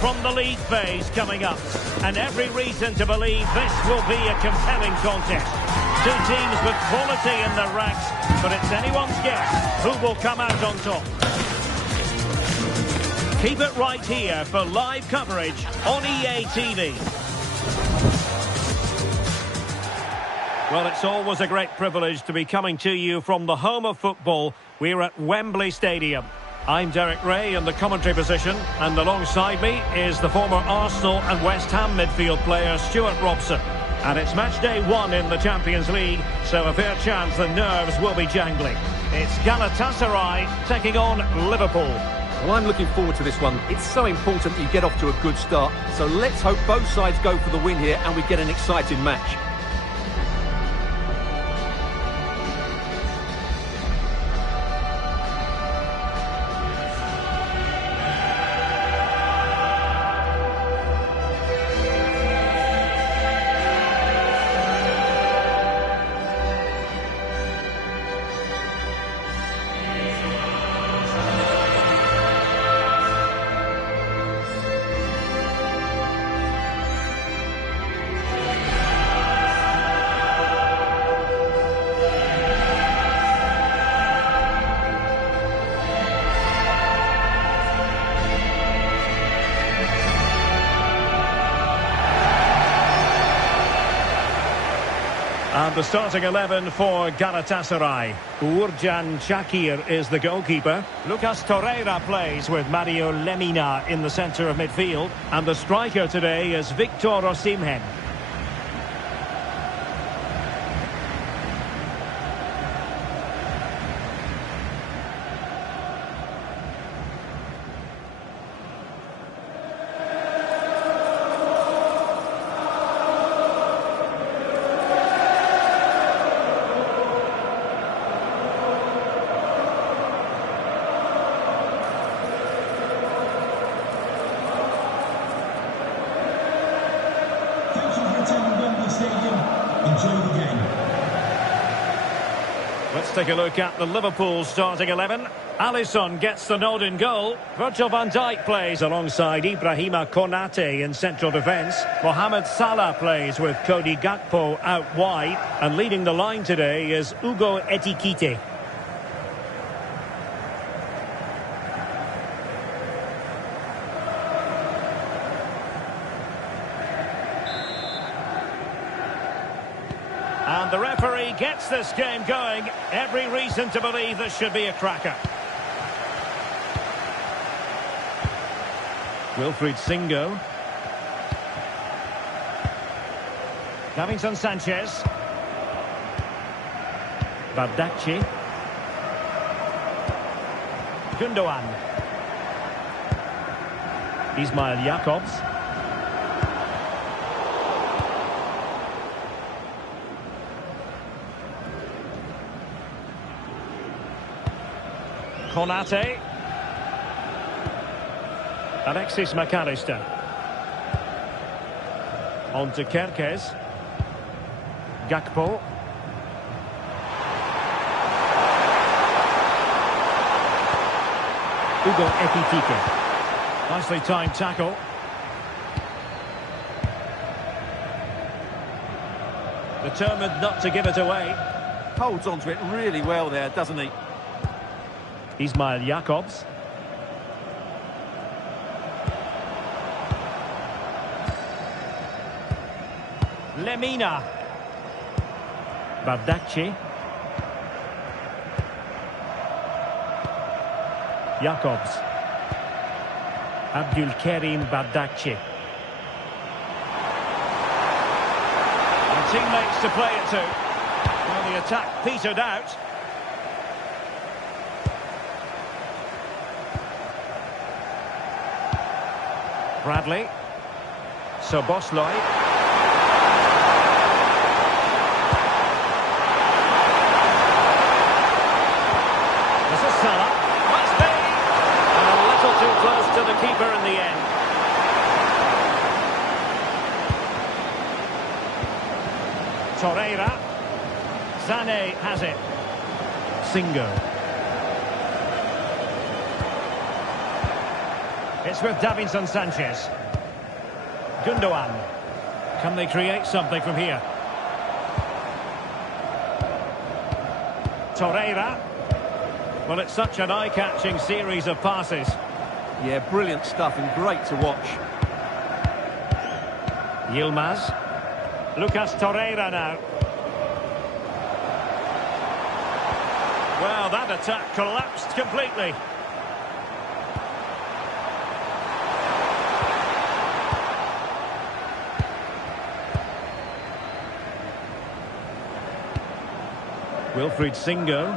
from the league phase coming up. And every reason to believe this will be a compelling contest. Two teams with quality in their ranks, but it's anyone's guess who will come out on top. Keep it right here for live coverage on EA TV. Well, it's always a great privilege to be coming to you from the home of football. We're at Wembley Stadium. I'm Derek Ray in the commentary position, and alongside me is the former Arsenal and West Ham midfield player Stuart Robson. And it's match day 1 in the Champions League, so a fair chance the nerves will be jangling. It's Galatasaray taking on Liverpool. Well, I'm looking forward to this one. It's so important that you get off to a good start. So let's hope both sides go for the win here and we get an exciting match. And the starting 11 for Galatasaray. Uğurcan Çakır is the goalkeeper. Lucas Torreira plays with Mario Lemina in the centre of midfield. And the striker today is Victor Osimhen. Let's take a look at the Liverpool starting 11. Alisson gets the nod in goal. Virgil van Dijk plays alongside Ibrahima Konate in central defence. Mohamed Salah plays with Cody Gakpo out wide. And leading the line today is Hugo Ekitike. And the referee gets this game going. Every reason to believe this should be a cracker. Wilfried Singo. Davinson Sanchez. Bardakci. Gundogan. Ismail Jakobs. Konate. Alexis McAllister. On to Kerkez. Gakpo. Hugo Ekitike. Nicely timed tackle. Determined not to give it away. Holds on to it really well there, doesn't he? Ismail Jakobs. Lemina. Bardakci. Jakobs. Abdulkarim Bardakci. And teammates to play it to. Well, the attack petered out. Bradley. Soboslai. This is Salah. Must be! And a little too close to the keeper in the end. Torreira. Sané has it. Singo. It's with Davinson Sanchez. Gundogan. Can they create something from here? Torreira. Well, it's such an eye-catching series of passes. Yeah, brilliant stuff and great to watch. Yilmaz. Lucas Torreira now. Well, that attack collapsed completely. Wilfried Singo.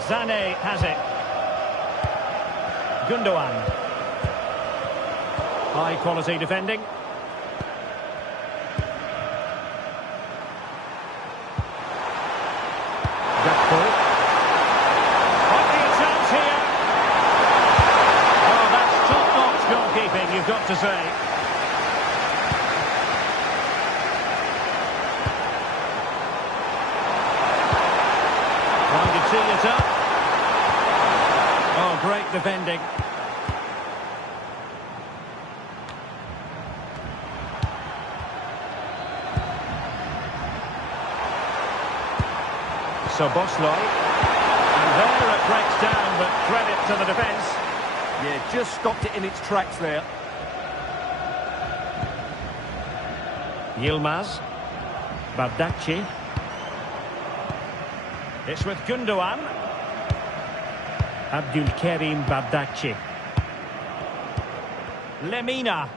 Sané has it. Gundogan. High quality defending. Gakpo. Might be a chance here. Oh, that's top-notch goalkeeping, you've got to say. Trying to tee it up. Oh, great defending. So Bosley, and there it breaks down, but credit to the defence. Yeah, just stopped it in its tracks there. Yilmaz, Bardakci. It's with Gundogan. Abdulkarim Bardakci. Lemina.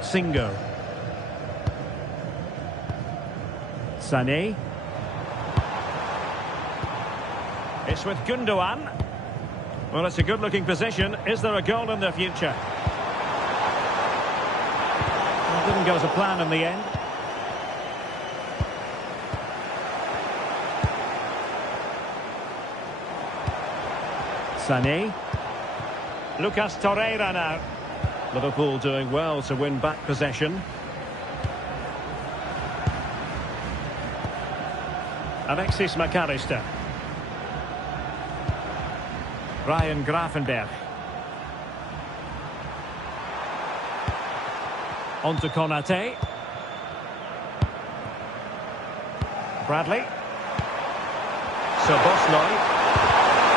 Singo. Sané. It's with Gundogan. Well, it's a good-looking position. Is there a goal in the future? Well, it didn't go as a plan in the end. Sané. Lucas Torreira now. Liverpool doing well to win back possession. Alexis McAllister. Ryan Gravenberch. On to Konate. Bradley. So Bosley.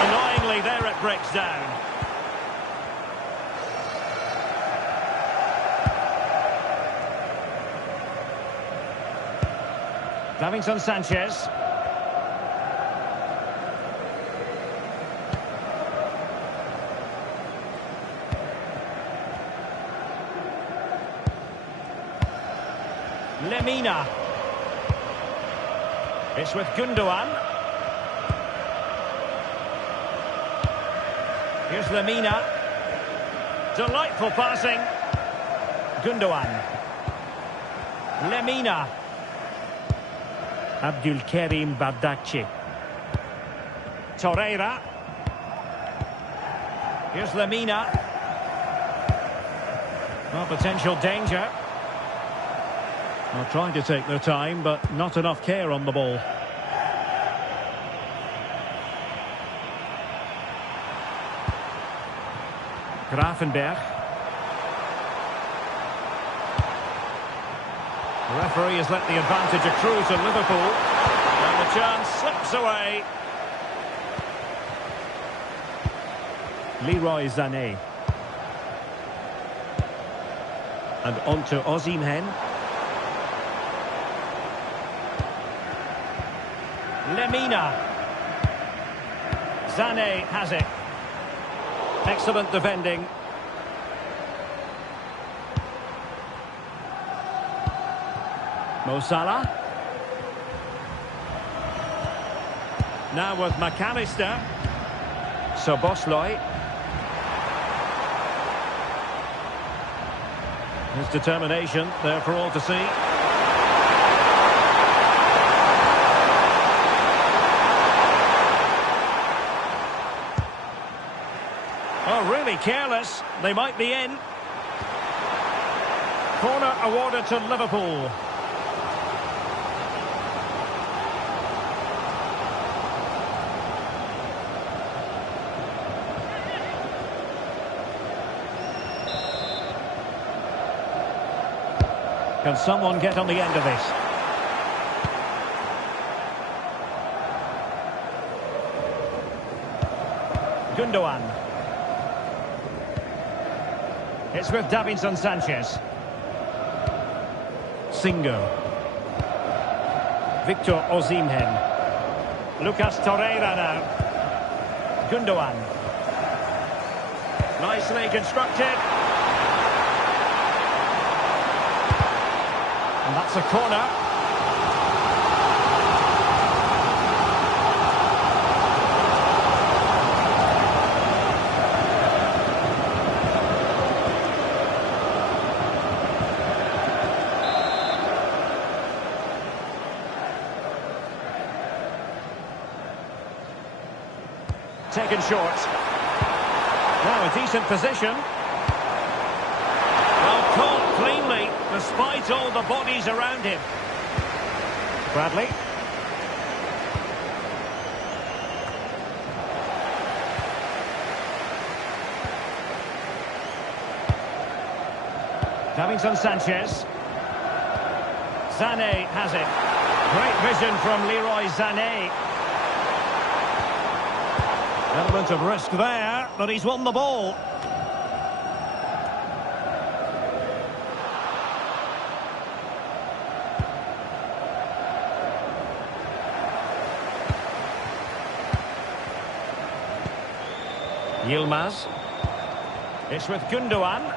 Annoyingly, there it breaks down. Davinson Sanchez. Lemina. It's with Gundogan. Here's Lemina. Delightful passing. Gundogan. Lemina. Abdulkarim Bardakci. Torreira. Here's Lemina. Well, potential danger. Well, trying to take their time, but not enough care on the ball. Gravenberch. The referee has let the advantage accrue to Liverpool. And the chance slips away. Leroy Sané. And on to Osimhen. Lemina. Sané has it. Excellent defending. Mo Salah. Now with McAllister. So Bosley. His determination there for all to see. Oh, really careless. They might be in. Corner awarded to Liverpool. Can someone get on the end of this? Gundogan. It's with Davinson Sanchez. Singo. Victor Osimhen. Lucas Torreira now. Gundogan. Nicely constructed. And that's a corner. Taken short. Now a decent position. Well, caught cleanly, despite all the bodies around him. Bradley. Davinson Sanchez. Sané has it. Great vision from Leroy Sané. Element of risk there, but he's won the ball. Yilmaz. It's with Gundogan.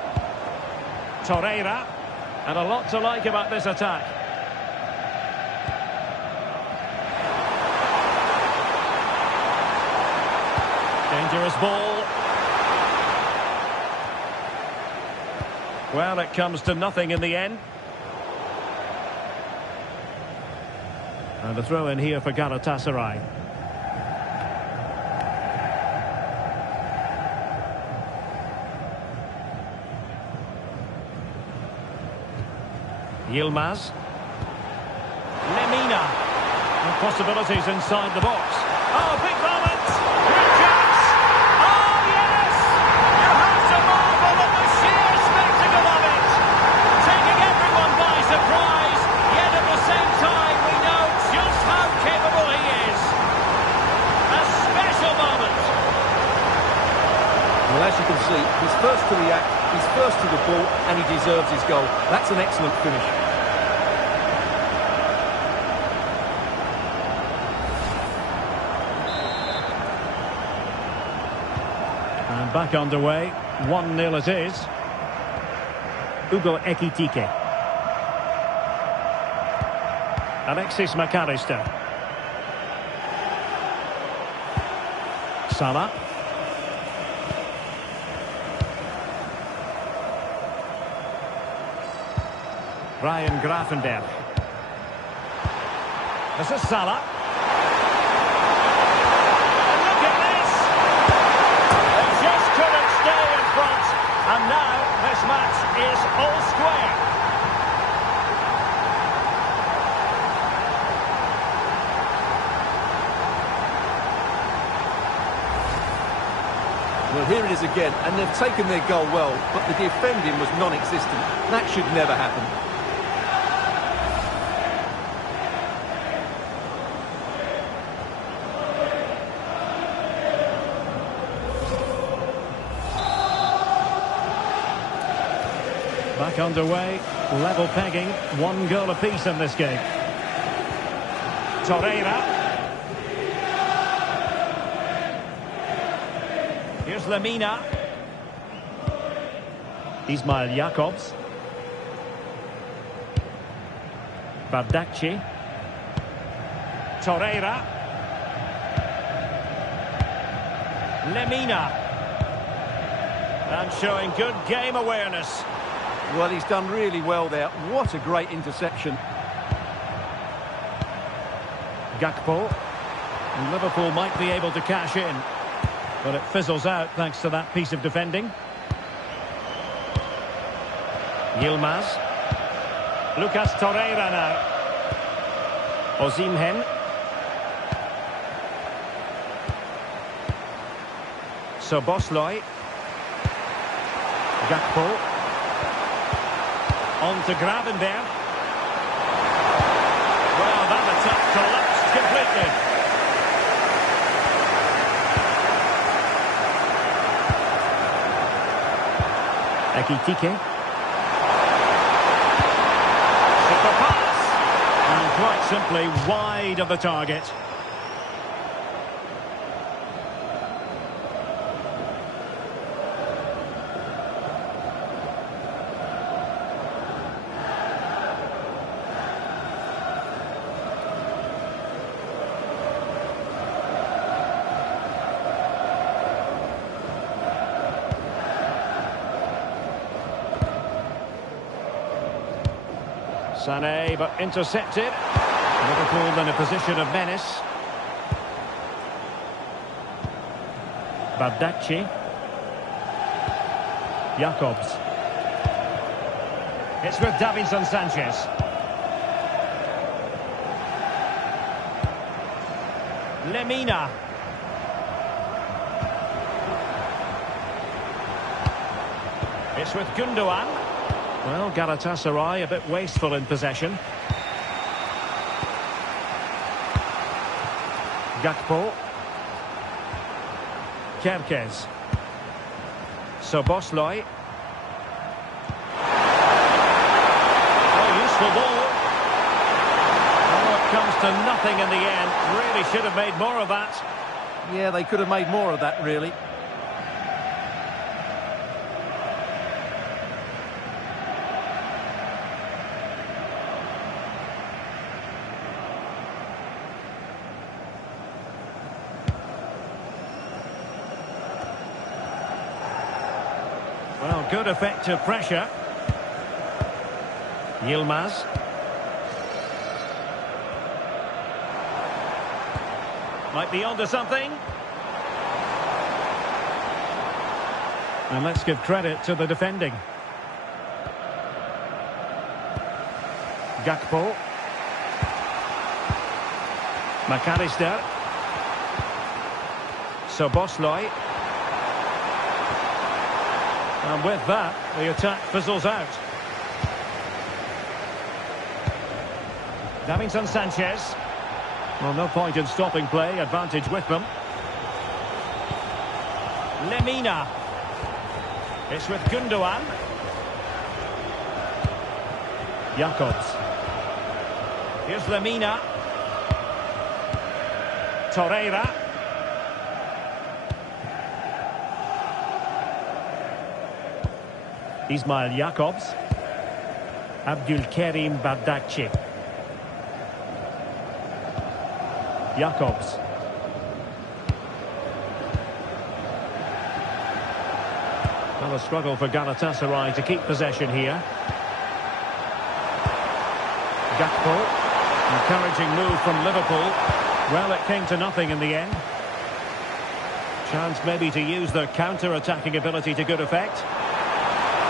Torreira. And a lot to like about this attack. Dangerous ball. Well, it comes to nothing in the end. And a throw in here for Galatasaray. Yilmaz. Lemina. And possibilities inside the box. Oh, big moment! Great chance! Oh, yes! You have to marvel at the sheer spectacle of it! Taking everyone by surprise, yet at the same time we know just how capable he is. A special moment! Well, as you can see, he's first to react, he's first to the ball, and he deserves his goal. That's an excellent finish. And back underway, 1-0 it is. Ugo Ekitike. Alexis McAllister. Salah. Ryan Gravenberch. This is Salah. And look at this! They just couldn't stay in front. And now this match is all square. Well, here it is again, and they've taken their goal well, but the defending was non-existent. That should never happen. Back underway, level pegging, 1 goal apiece in this game. Torreira. Here's Lemina. Ismail Jakobs. Bardakci. Torreira. Lemina. And showing good game awareness. Well, he's done really well there. What a great interception. Gakpo. And Liverpool might be able to cash in. But it fizzles out thanks to that piece of defending. Yilmaz. Lucas Torreira now. Osimhen. Soboslai. Gakpo. On to Gravenberch. Ekitike. Super pass. And quite simply wide of the target. Sané, but intercepted. Liverpool in a position of menace. Bardacci. Jacobs. It's with Davinson Sanchez. Lemina. It's with Gundogan. Well, Galatasaray a bit wasteful in possession. Gakpo. Kerkez. Szoboszlai. Oh, useful ball. Oh, it comes to nothing in the end. Really should have made more of that. Yeah, they could have made more of that, really. Well, good effective pressure. Yilmaz. Might be onto something. And let's give credit to the defending. Gakpo. McAllister. Szoboszlai. And with that, the attack fizzles out. Davinson Sanchez. Well, no point in stopping play. Advantage with them. Lemina. It's with Gundogan. Jacobs. Here's Lemina. Torreira. Ismail Jacobs. Abdulkarim Bardacci. Jacobs. Well, a struggle for Galatasaray to keep possession here. Gakpo. Encouraging move from Liverpool. Well, it came to nothing in the end. Chance maybe to use their counter-attacking ability to good effect.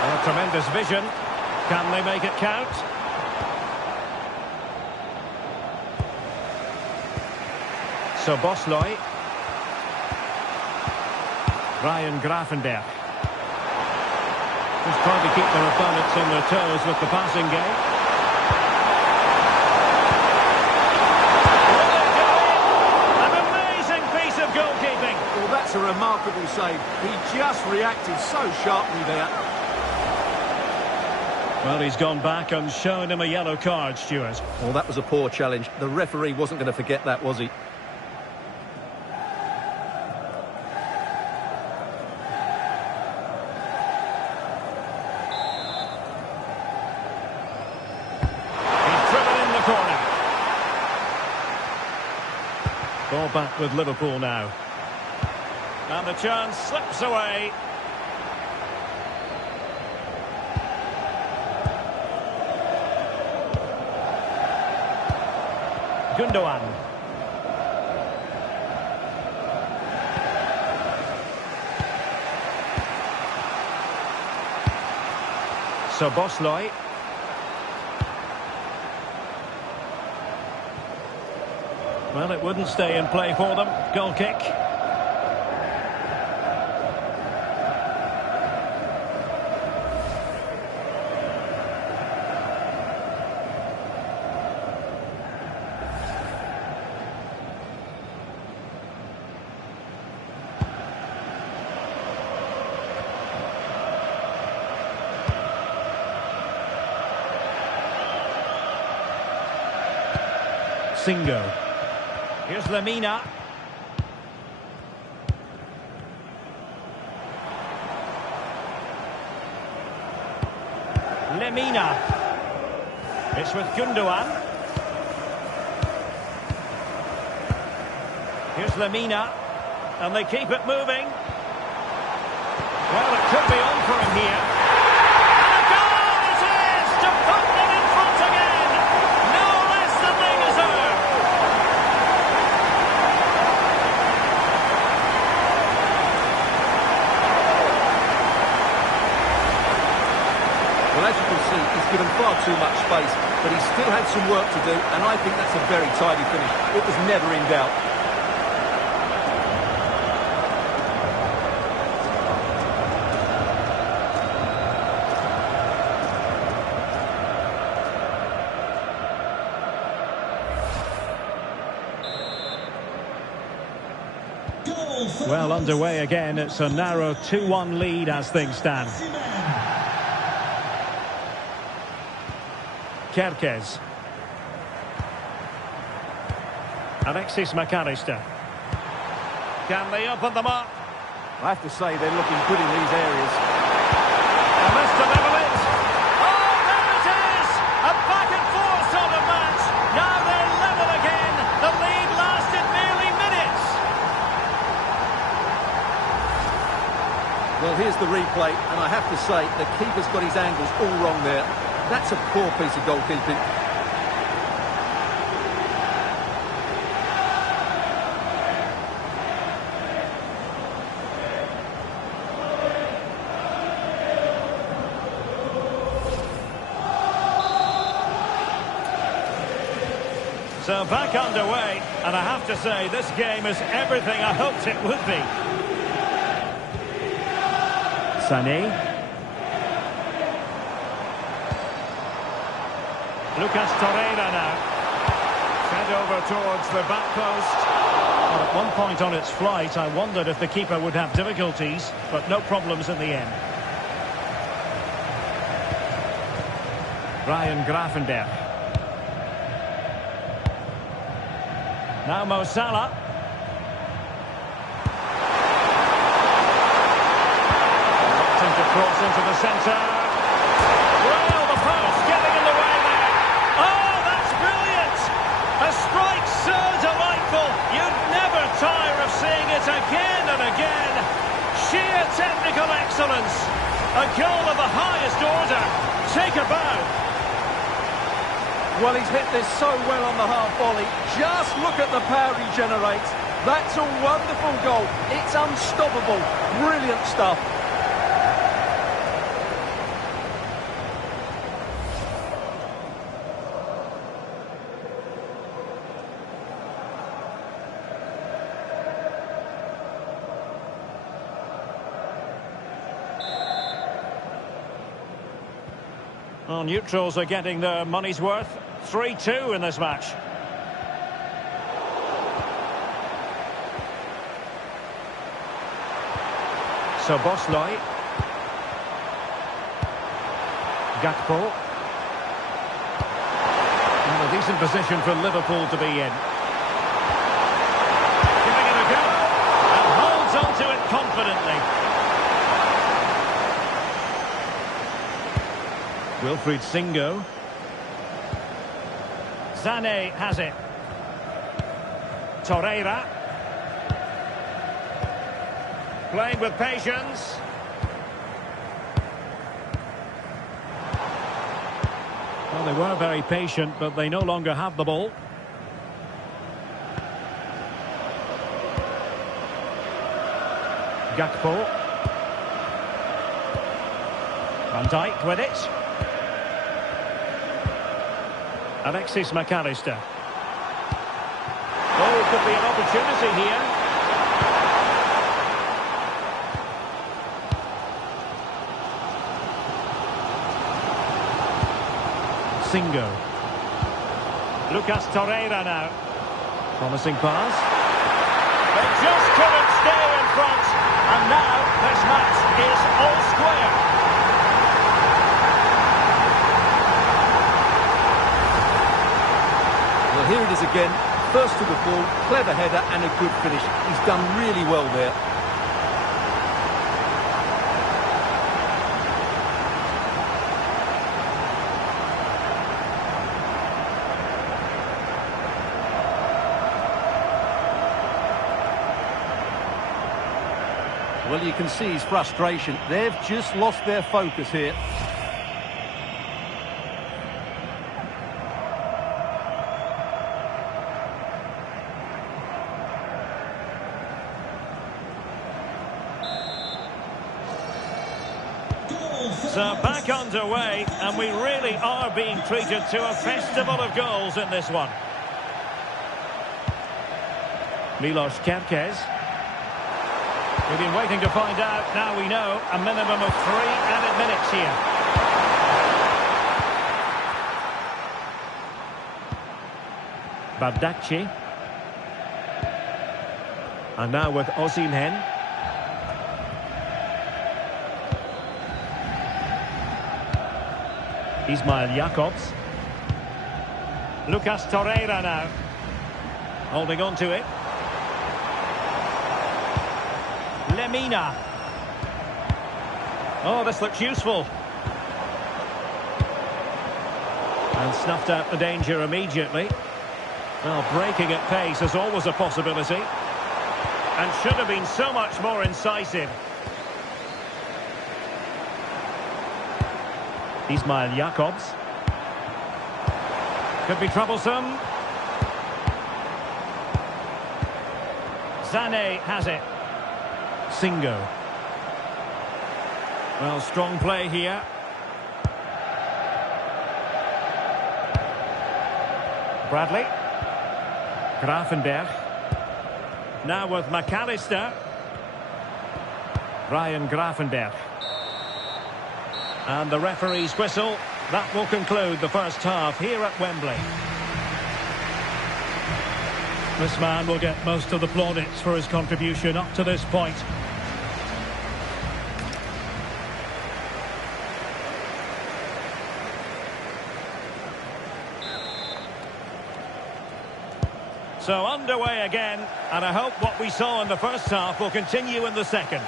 A tremendous vision. Can they make it count? Szoboszlai. Ryan Gravenberch. Just trying to keep their opponents on their toes with the passing game. An amazing piece of goalkeeping. Well, that's a remarkable save. He just reacted so sharply there. Well, he's gone back and shown him a yellow card, Stuart. Well, that was a poor challenge. The referee wasn't going to forget that, was he? He's driven in the corner. Ball back with Liverpool now. And the chance slips away. Gundogan. Szoboszlai. Well, it wouldn't stay in play for them. Goal kick. Singo. Here's Lemina. Lemina. It's with Gundogan. Here's Lemina. And they keep it moving. Well, it could be on for him here. And a goal it is! To put them in front again! No less than they deserve! Well, as you can see, he's given far too much space, but he still had some work to do, and I think that's a very tidy finish. It was never in doubt. Well, underway again. It's a narrow 2-1 lead as things stand. Kerkez. Alexis McAllister. Can they open them up? I have to say they're looking good in these areas. And this to level it. Oh, there it is! A back and forth sort of match. Now they're level again. The lead lasted merely minutes. Well, here's the replay, and I have to say the keeper's got his angles all wrong there. That's a poor piece of goalkeeping. So back underway, and I have to say this game is everything I hoped it would be. Sané. Lucas Torreira now. Fed over towards the back post. Well, at one point on its flight, I wondered if the keeper would have difficulties, but no problems in the end. Ryan Gravenberch. Now Mo Salah. To cross into the centre. Well, the post getting in the way there. Oh, that's brilliant! A strike so delightful. You'd never tire of seeing it again and again. Sheer technical excellence. A goal of the highest order. Take a bow. Well, he's hit this so well on the half volley. Just look at the power he generates. That's a wonderful goal. It's unstoppable. Brilliant stuff. Well, neutrals are getting their money's worth. 3-2 in this match. So Bosley. Gakpo. And a decent position for Liverpool to be in. Giving it a go. And holds on to it confidently. Wilfried Singo. Sané has it. Torreira. Playing with patience. Well, they were very patient, but they no longer have the ball. Gakpo. Van Dijk with it. Alexis McAllister. Oh, could be an opportunity here. Singo. Lucas Torreira now. Promising pass. They just couldn't stay in front. And now this match is all square. Well, here it is again. First to the ball, clever header and a good finish. He's done really well there. Well, you can see his frustration. They've just lost their focus here. So back underway, and we really are being treated to a festival of goals in this one. Milos Kerkez. We've been waiting to find out. Now we know a minimum of 3 added minutes here. Bardakci. And now with Osimhen. Ismail Jakobs. Lucas Torreira now. Holding on to it. Lemina. Oh, this looks useful. And snuffed out the danger immediately. Well, breaking at pace is always a possibility. And should have been so much more incisive. Ismail Jakobs. Could be troublesome. Sané has it. Singo. Well, strong play here. Bradley. Gravenberch. Now with McAllister. Ryan Gravenberch. And the referee's whistle. That will conclude the first half here at Wembley. This man will get most of the plaudits for his contribution up to this point. So underway again, and I hope what we saw in the first half will continue in the second.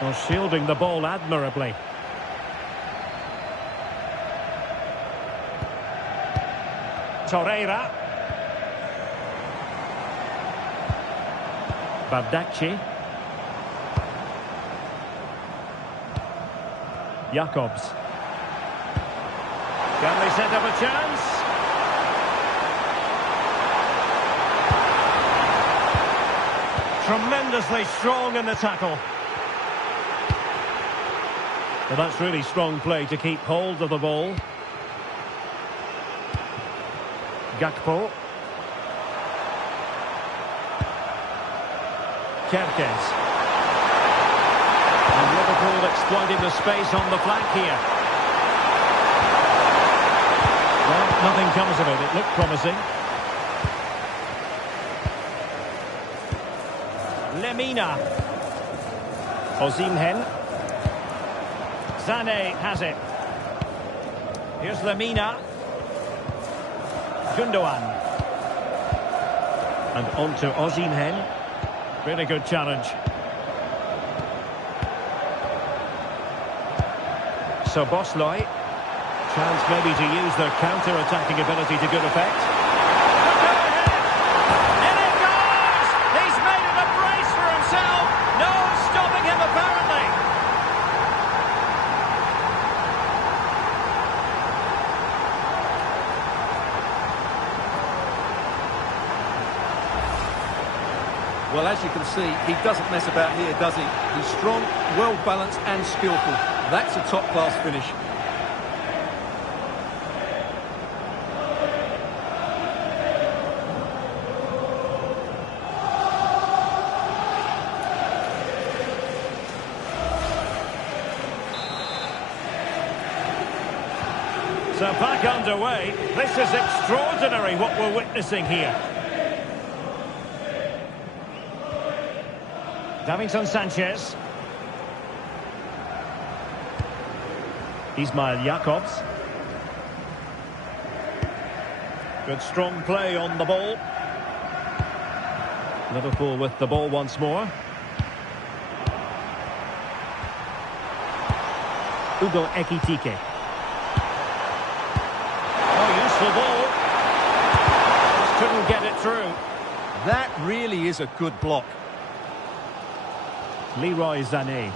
Well, shielding the ball admirably. Torreira. Bardakci. Jakobs. Can they set up a chance? Tremendously strong in the tackle. Well, that's really strong play to keep hold of the ball. Gakpo. Kerkez. And Liverpool exploiting the space on the flank here. Well, nothing comes of it. It looked promising. Lemina. Osimhen. Sané has it. Here's Lemina. Gundogan. And on to Osimhen. Really good challenge. So Bosley. Chance maybe to use their counter-attacking ability to good effect. In it goes! He's made it a brace for himself. No stopping him apparently. Well, as you can see, he doesn't mess about here, does he? He's strong, well-balanced and skillful. That's a top-class finish. So back underway. This is extraordinary what we're witnessing here. Davinson Sanchez. Ismail Jakobs. Good strong play on the ball. Liverpool with the ball once more. Ugo Ekitike. Oh, useful ball. Just couldn't get it through. That really is a good block. Leroy Sané.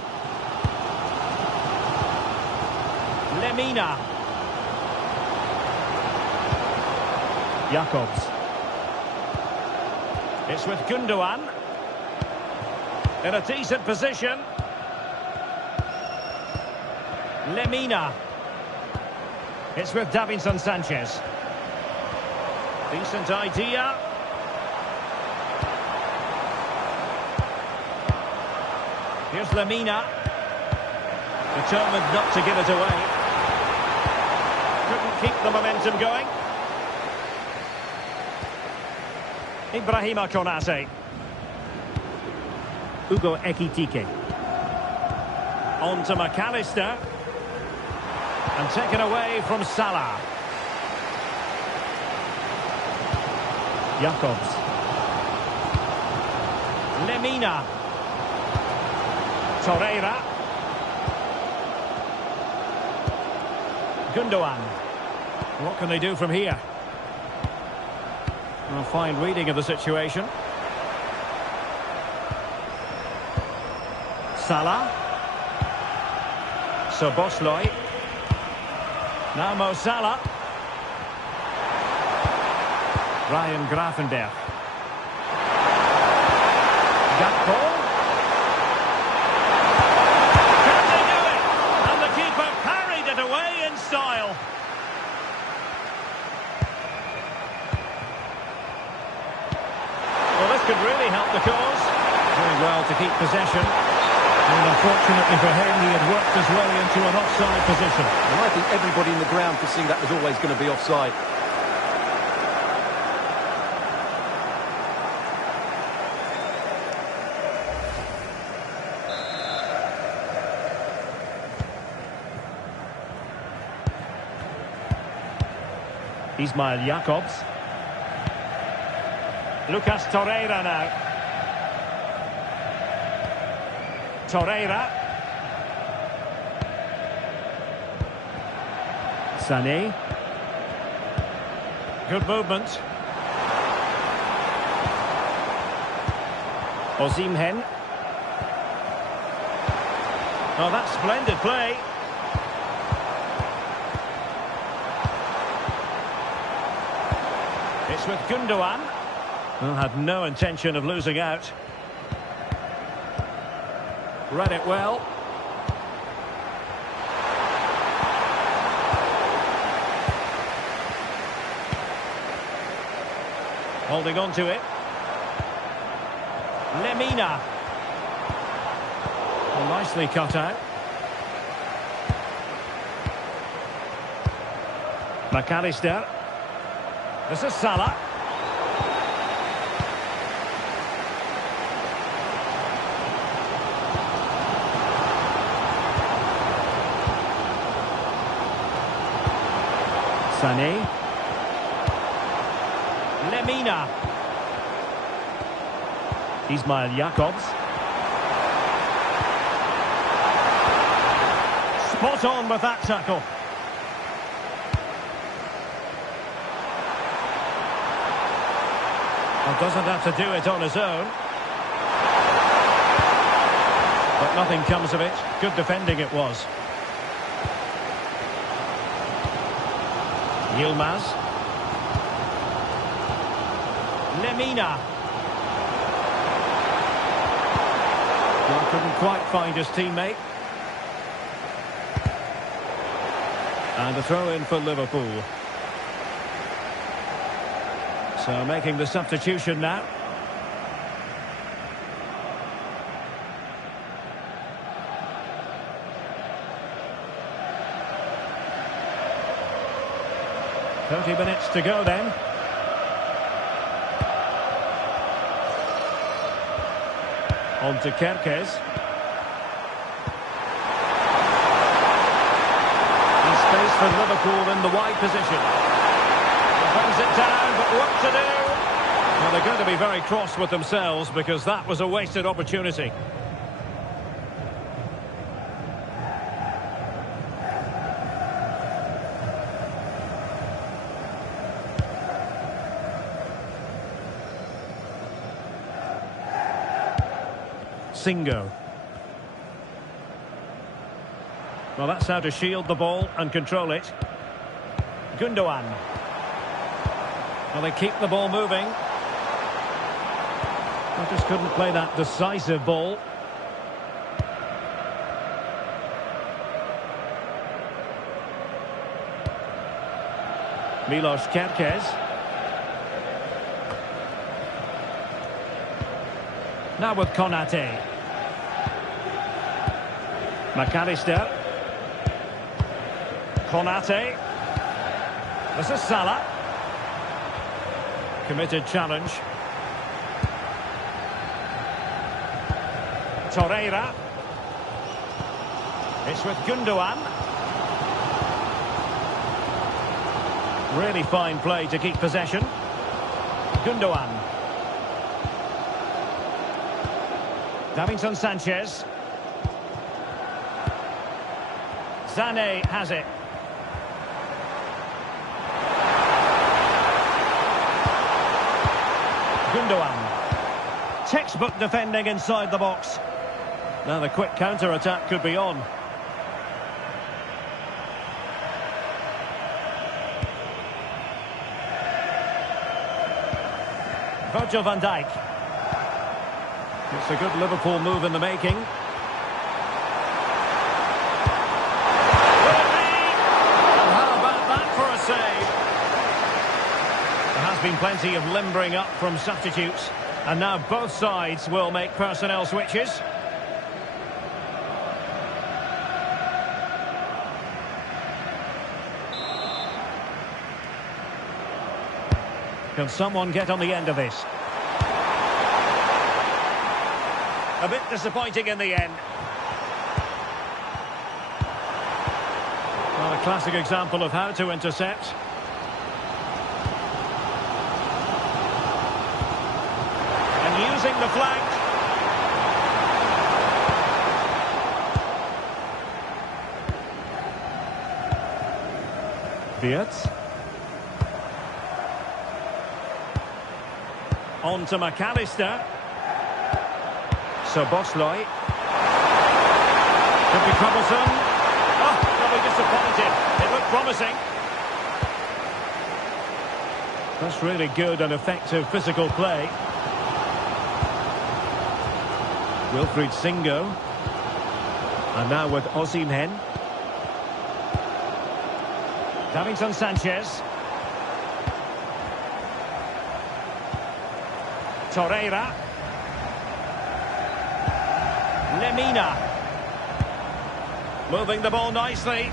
Lemina. Jakobs. It's with Gundogan. In a decent position. Lemina. It's with Davinson Sanchez. Decent idea. Here's Lemina. Determined not to give it away. Couldn't keep the momentum going. Ibrahima Konate. Ugo Ekitike. On to McAllister. And taken away from Salah. Jakobs. Lemina. Torreira. Gundogan. What can they do from here? A fine reading of the situation. Salah. Soboslai. Now Mo Salah. Ryan Gravenberch. Gakpo. Can they do it? And the keeper parried it away in style. Well, this could really help the cause. Doing well to keep possession. And unfortunately for him, he had worked his way into an offside position. And I think everybody in the ground could see that was always going to be offside. Ismail Jakobs. Lucas Torreira now. Torreira. Sané. Good movement. Osimhen. Oh, that's splendid play. It's with Gundogan. Well, had no intention of losing out. Read it well. Holding on to it. Lemina. Well, nicely cut out. McAllister. This is Salah. Sané. Lemina. Ismail Jakobs. Spot on with that tackle. Well, doesn't have to do it on his own. But nothing comes of it. Good defending it was. Yilmaz. Lemina. Well, couldn't quite find his teammate. And a throw in for Liverpool. So making the substitution now. 30 minutes to go then. On to Kerkez. And space for Liverpool in the wide position. Brings it down, but what to do? Well, they're going to be very cross with themselves because that was a wasted opportunity. Singo. Well, that's how to shield the ball and control it. Gundogan. Well, they keep the ball moving. They just couldn't play that decisive ball. Milos Kerkez. Now with Konate. McAllister. Konate. This is Salah. Committed challenge. Torreira. It's with Gundogan. Really fine play to keep possession. Gundogan. Davinson Sanchez. Sané has it. Gundogan. Textbook defending inside the box. Now the quick counter-attack could be on. Virgil van Dijk. It's a good Liverpool move in the making. And how about that for a save? There has been plenty of limbering up from substitutes. And now both sides will make personnel switches. Can someone get on the end of this? A bit disappointing in the end. Well, a classic example of how to intercept. And using the flank. Viet. On to McAllister. So Bosley. Could be troublesome. Oh, probably disappointed. It looked promising. That's really good and effective physical play. Wilfried Singo. And now with Osimhen. Davinson Sanchez. Torreira. Lemina. Moving the ball nicely.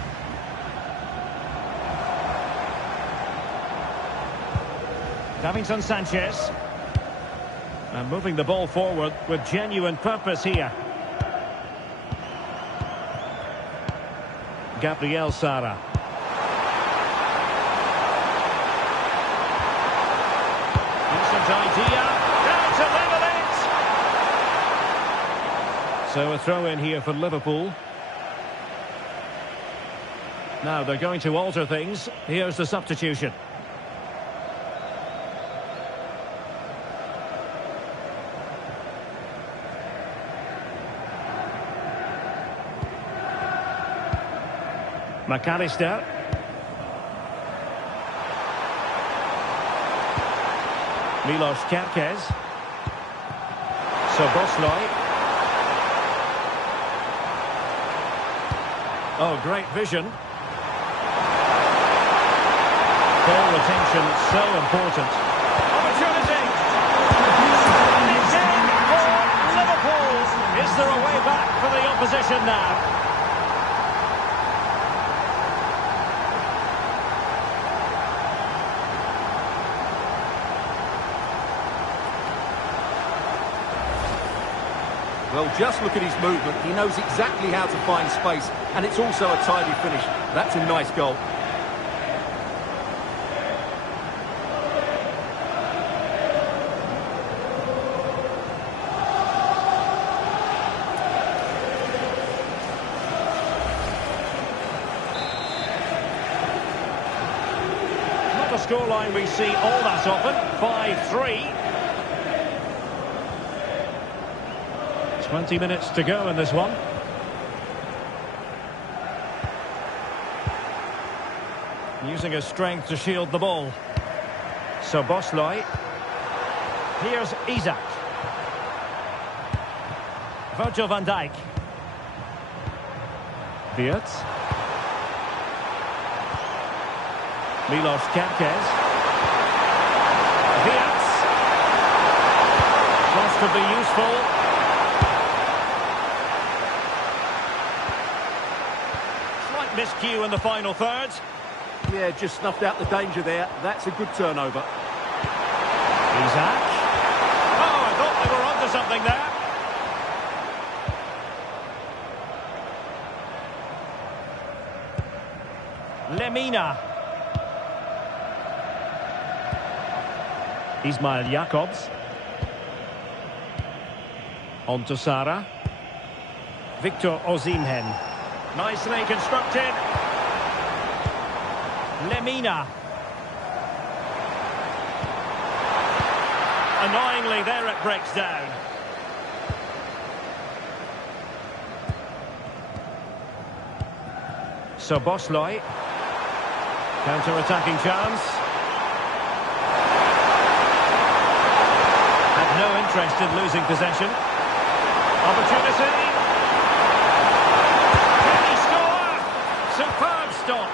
Davinson Sanchez. And moving the ball forward with genuine purpose here. Gabriel Sara. Decent idea. To level it. So a throw in here for Liverpool. Now they're going to alter things. Here's the substitution. McAllister. Milos Kerkez. So Bosley. Oh, great vision. Ball retention so important. Opportunity. And it's in for Liverpool. Is there a way back for the opposition now? Well, just look at his movement. He knows exactly how to find space, and it's also a tidy finish. That's a nice goal. Not a scoreline we see all that often. 5-3. 20 minutes to go in this one. Using his strength to shield the ball. So Bosley. Here's Isak. Virgil van Dijk. Wirtz. Milos Kerkez. Wirtz. Cross could be useful. Miscue in the final third. Yeah, just snuffed out the danger there. That's a good turnover. Isak. Oh, I thought they were onto something there. Lemina. Ismail Jakobs. On to Sara. Victor Osimhen. Nicely constructed. Lemina. Annoyingly, there it breaks down. So Bosley. Counter-attacking chance. Had no interest in losing possession. Opportunity. Superb stop.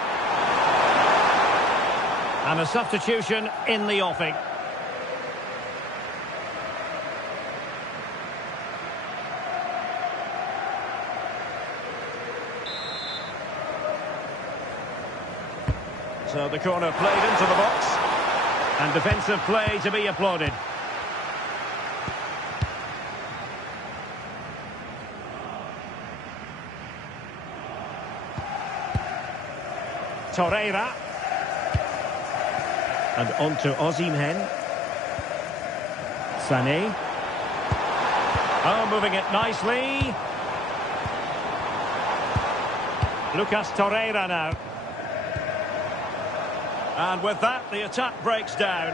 And a substitution in the offing. So the corner played into the box. And defensive play to be applauded. Torreira. And on to Osimhen. Sané. Oh, moving it nicely. Lucas Torreira now. And with that, the attack breaks down.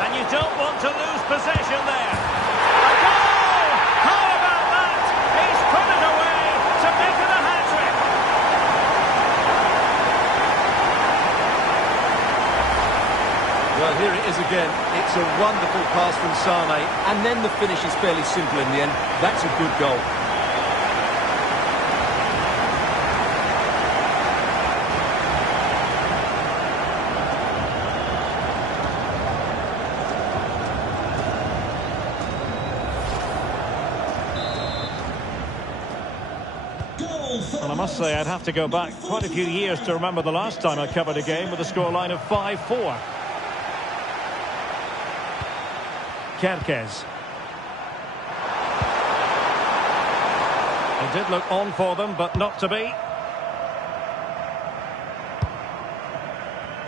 And you don't want to lose possession there. A goal! How about that? He's put it away to make it a hat-trick. Well, here it is again. It's a wonderful pass from Sané, and then the finish is fairly simple in the end. That's a good goal. Well, I must say I'd have to go back quite a few years to remember the last time I covered a game with a scoreline of 5-4. Kerkez. It did look on for them, but not to be.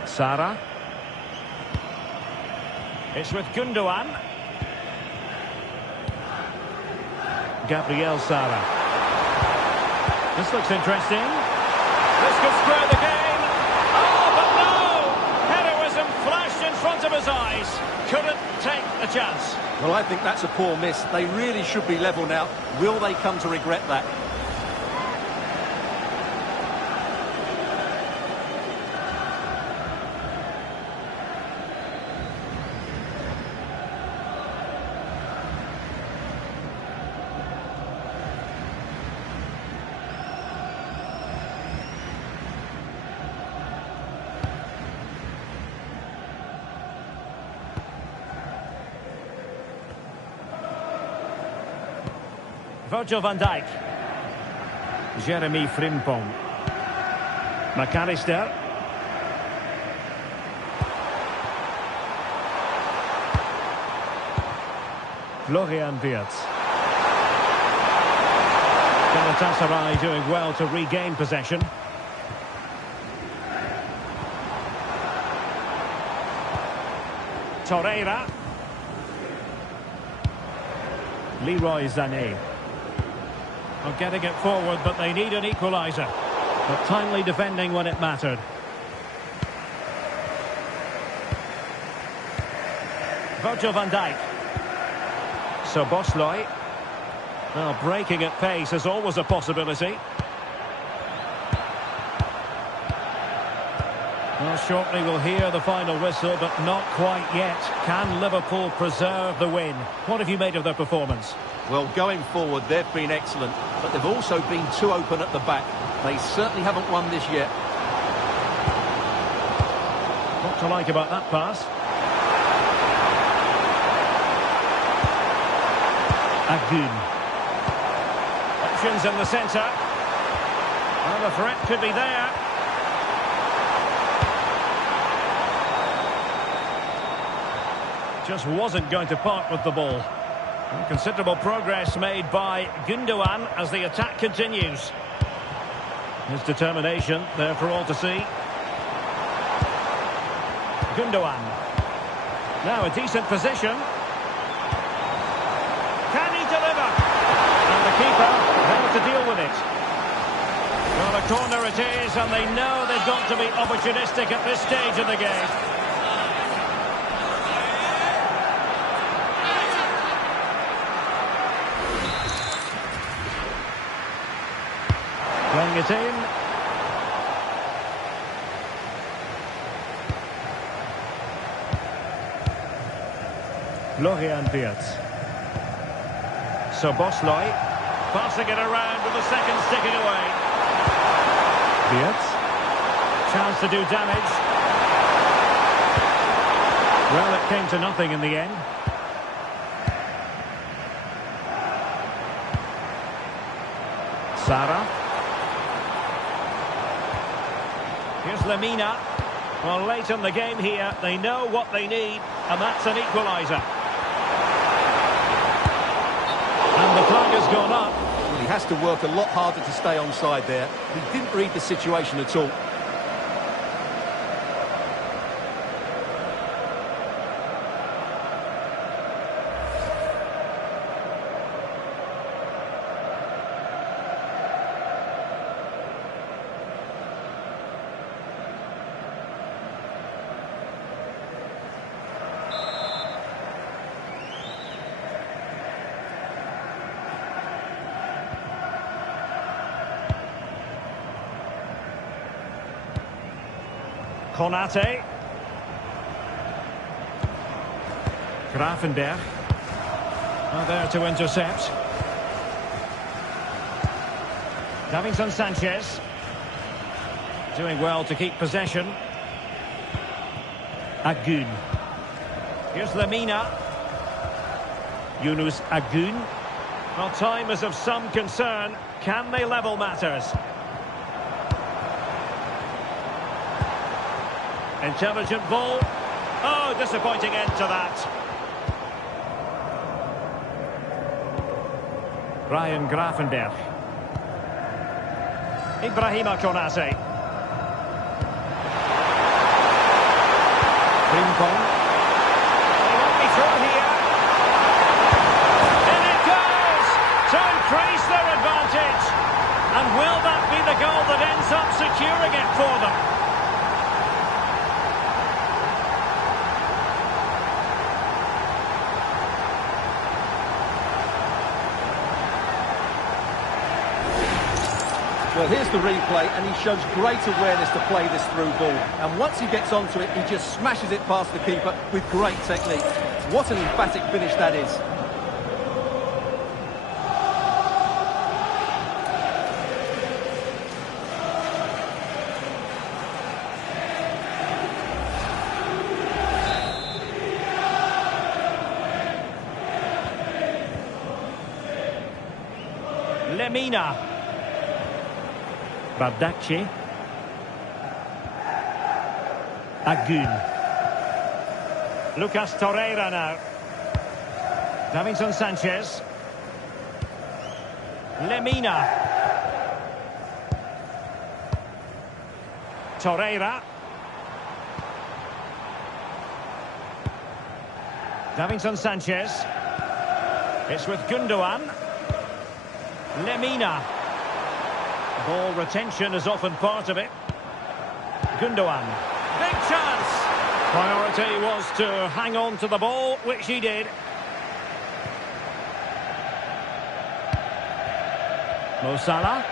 Sara. It's with Gundogan. Gabriel Sara. This looks interesting. This could square the game. Oh, but no! Heroism flashed in front of his eyes. Couldn't take the chance. Well, I think that's a poor miss. They really should be level now. Will they come to regret that? Virgil van Dijk. Jeremy Frimpong. McAllister. Florian Wirtz. Galatasaray doing well to regain possession. Torreira. Leroy Sané. Well, getting it forward, but they need an equaliser. But timely defending when it mattered. Virgil van Dijk. So Bosley. Well, breaking at pace is always a possibility. Well, shortly we'll hear the final whistle, but not quite yet. Can Liverpool preserve the win? What have you made of their performance? Well, going forward, they've been excellent, but they've also been too open at the back. They certainly haven't won this yet. What to like about that pass? Agun. Options in the centre. Well, the threat could be there. Just wasn't going to part with the ball. And considerable progress made by Gundogan as the attack continues. His determination there for all to see. Gundogan. Now a decent position. Can he deliver? And the keeper there to deal with it. Well, a corner it is, and they know they've got to be opportunistic at this stage of the game. Playing it in. Florian Wirtz. So Bosley passing it around with the second sticking away. Wirtz. Chance to do damage. Well, it came to nothing in the end. Sarah. Here's Lemina. Well, late in the game here, they know what they need, and that's an equaliser. And the flag has gone up. Well, he has to work a lot harder to stay onside there. He didn't read the situation at all. Konate. Gravenberg. Well, there to intercept. Davinson Sanchez. Doing well to keep possession. Agun. Here's Lemina. Yunus Agun. Well, time is of some concern. Can they level matters? Intelligent ball. Oh, disappointing end to that. Ryan Gravenberg. Ibrahima Konate. Frimpong. They won't be through here. In it goes! To increase their advantage. And will that be the goal that ends up securing it for them? Well, here's the replay, and he shows great awareness to play this through ball. And once he gets onto it, he just smashes it past the keeper with great technique. What an emphatic finish that is. Lemina. Bardacci. Agun. Lucas Torreira now. Davinson Sanchez. Lemina. Torreira. Davinson Sanchez. It's with Gundogan. Lemina. Ball retention is often part of it. Gundogan. Big chance. Priority was to hang on to the ball, which he did. Mo Salah.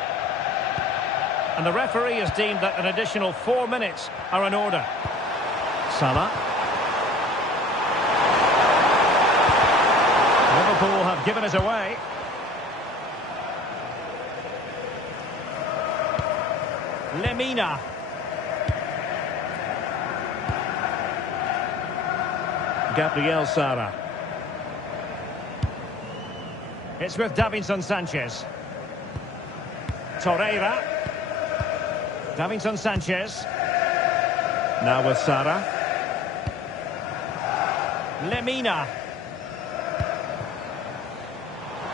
And the referee has deemed that an additional 4 minutes are in order. Salah. Liverpool have given it away. Lemina. Gabriel Sara. It's with Davinson Sanchez. Torreira. Davinson Sanchez. Now with Sara. Lemina.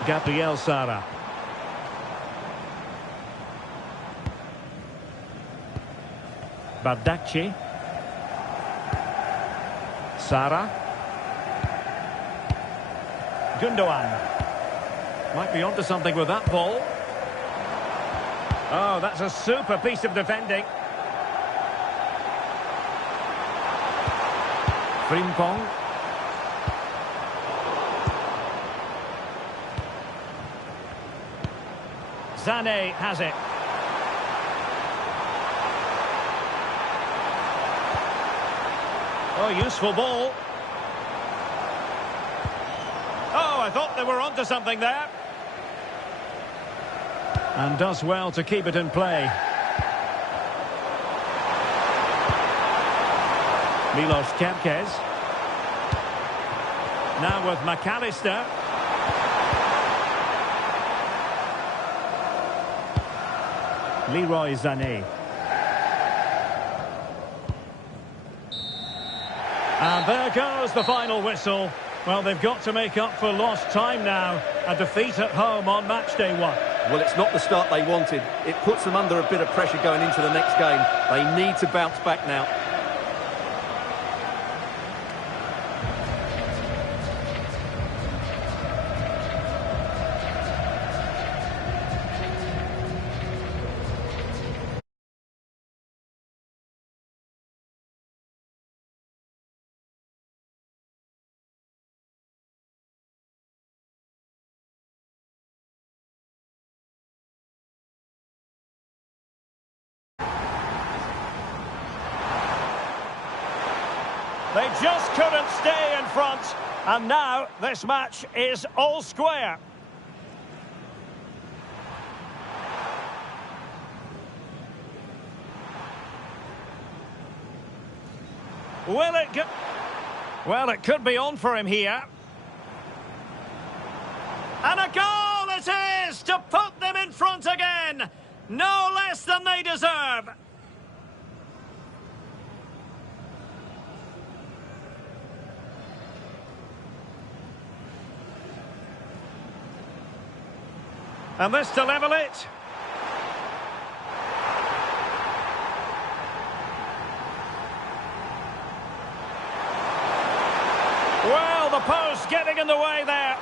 Gabriel Sara. Bardacci. Sara. Gundogan. Might be onto something with that ball. Oh, that's a super piece of defending. Frimpong. Sané has it. Oh, useful ball. Oh, I thought they were onto something there. And does well to keep it in play. Milos Kerkez. Now with McAllister. Leroy Sané. And there goes the final whistle. Well, they've got to make up for lost time now. A defeat at home on match day 1. Well, it's not the start they wanted. It puts them under a bit of pressure going into the next game. They need to bounce back now. They just couldn't stay in front, and now this match is all square. Will it go? Well, it could be on for him here. And a goal it is to put them in front again. No less than they deserve. And this to level it. Well, the post getting in the way there.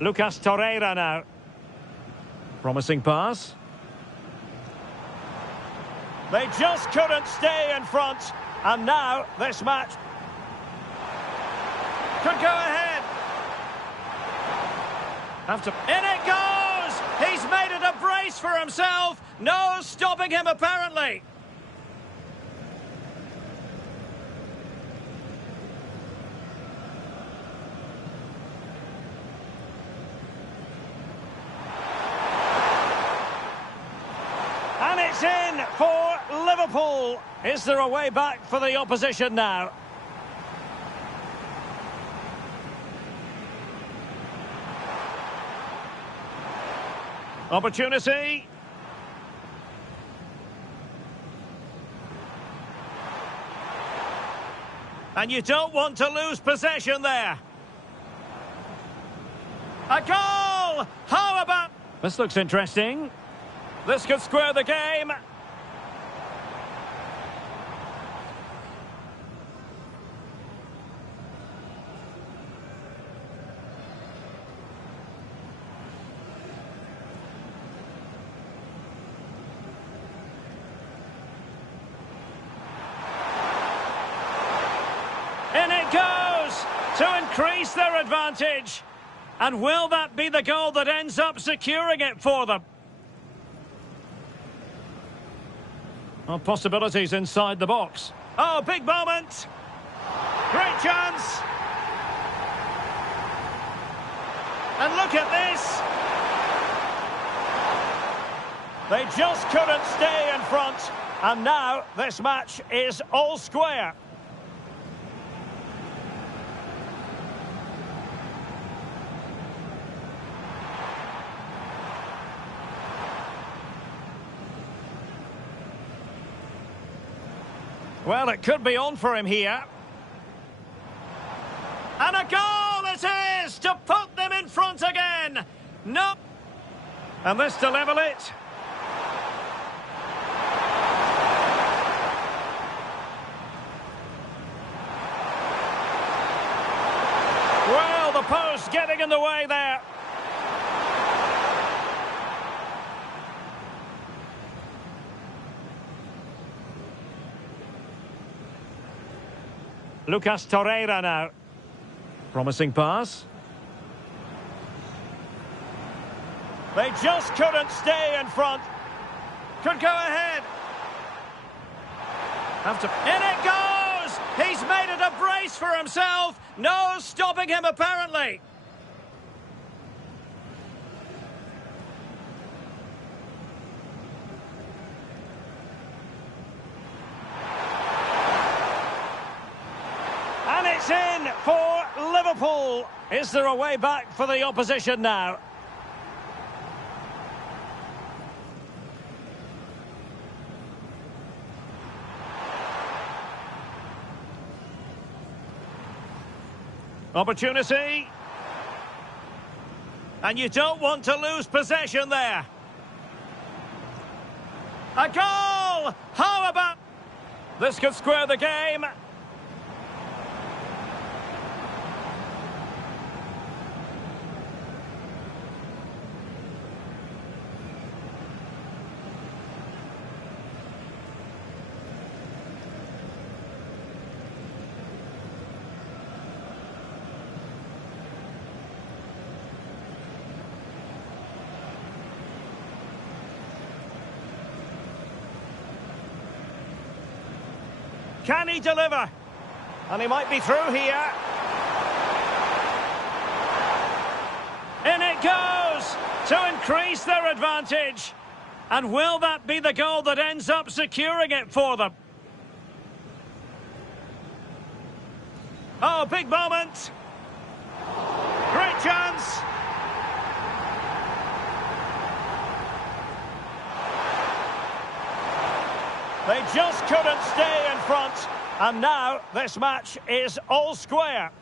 Lucas Torreira now. Promising pass. They just couldn't stay in front, and now this match could go ahead. In it goes! He's made it a brace for himself. No stopping him, apparently. And it's in for Liverpool. Is there a way back for the opposition now? Opportunity. And you don't want to lose possession there. A goal! How about... This looks interesting. This could square the game. In it goes to increase their advantage. And will that be the goal that ends up securing it for them? Well, possibilities inside the box. Oh, big moment. Great chance. And look at this. They just couldn't stay in front. And now this match is all square. Well, it could be on for him here. And a goal it is to put them in front again. No. And this to level it. Well, the post getting in the way there. Lucas Torreira now. Promising pass. They just couldn't stay in front. Could go ahead. In it goes! He's made it a brace for himself. No stopping him apparently. And it's in for Liverpool. Is there a way back for the opposition now? Opportunity. And you don't want to lose possession there. A goal! How about... This could square the game. Can he deliver? And he might be through here. In it goes to increase their advantage. And will that be the goal that ends up securing it for them? Oh, big moment. Great chance. They just couldn't stay in front. And now this match is all square.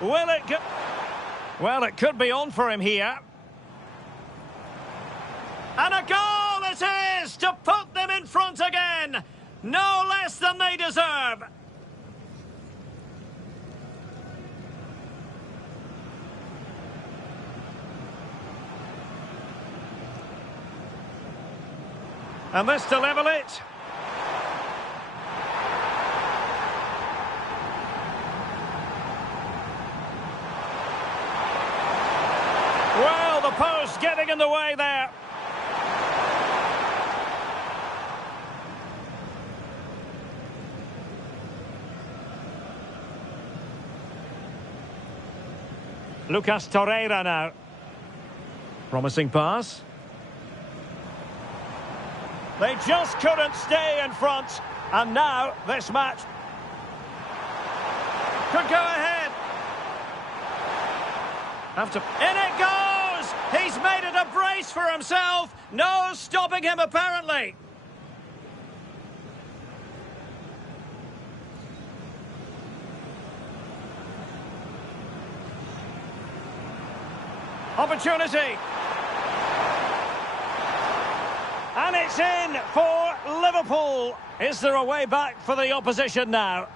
Will it go? Well, it could be on for him here. And a goal it is to put them in front again. No less than they deserve. And this to level it. Well, the post getting in the way there. Lucas Torreira now. Promising pass. They just couldn't stay in front. And now this match could go ahead. In it goes! He's made it a brace for himself. No stopping him, apparently. Opportunity. And it's in for Liverpool. Is there a way back for the opposition now?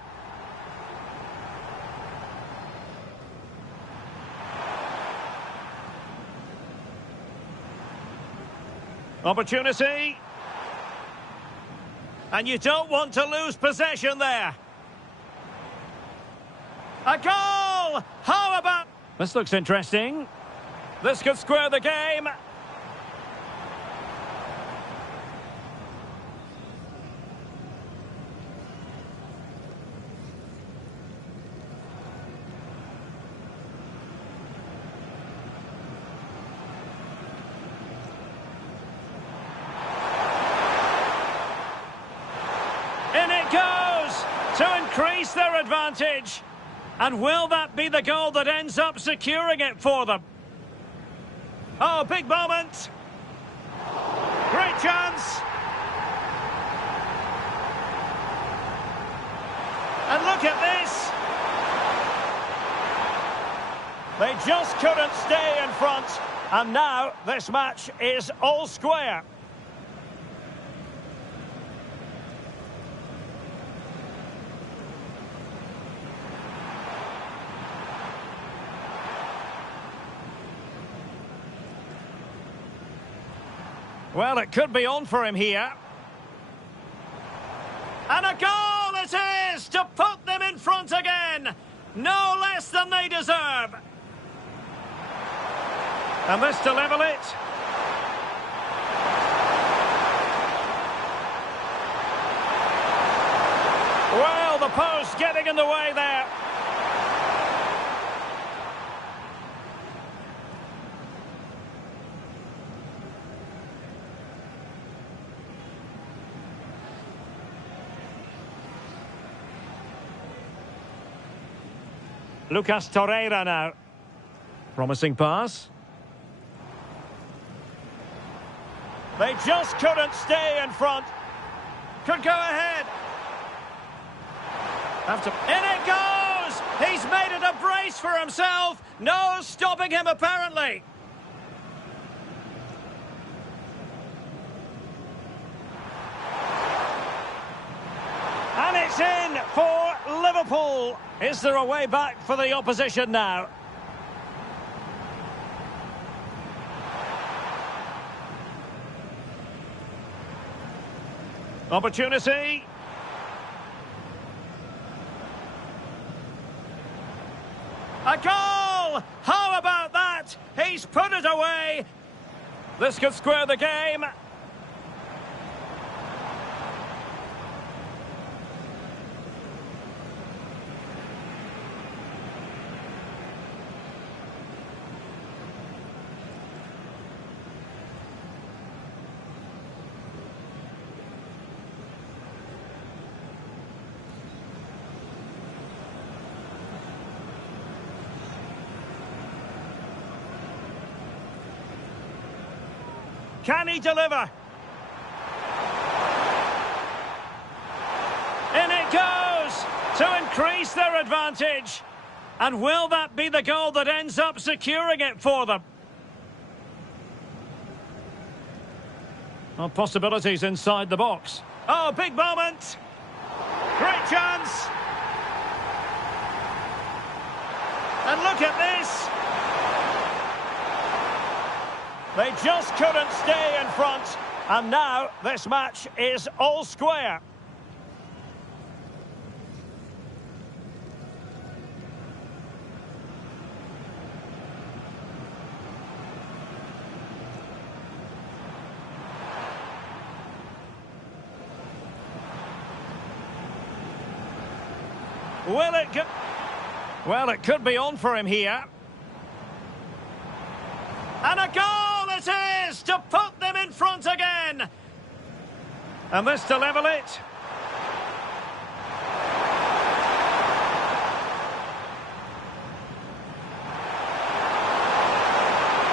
Opportunity. And you don't want to lose possession there. A goal! How about... This looks interesting. This could square the game. In it goes to increase their advantage. And will that be the goal that ends up securing it for them? Oh, big moment. Great chance. And look at this. They just couldn't stay in front. And now this match is all square. Well, it could be on for him here. And a goal it is to put them in front again. No less than they deserve. And this to level it. Well, the post getting in the way there. Lucas Torreira now. Promising pass. They just couldn't stay in front. Could go ahead. In it goes! He's made it a brace for himself. No stopping him, apparently. And it's in for Liverpool. Is there a way back for the opposition now? Opportunity. A goal! How about that? He's put it away. This could square the game. Can he deliver? In it goes to increase their advantage. And will that be the goal that ends up securing it for them? Well, possibilities inside the box. Oh, big moment. Great chance. And look at this. They just couldn't stay in front. And now this match is all square. Will it go? Well, it could be on for him here. And a goal it is to put them in front again. And this to level it.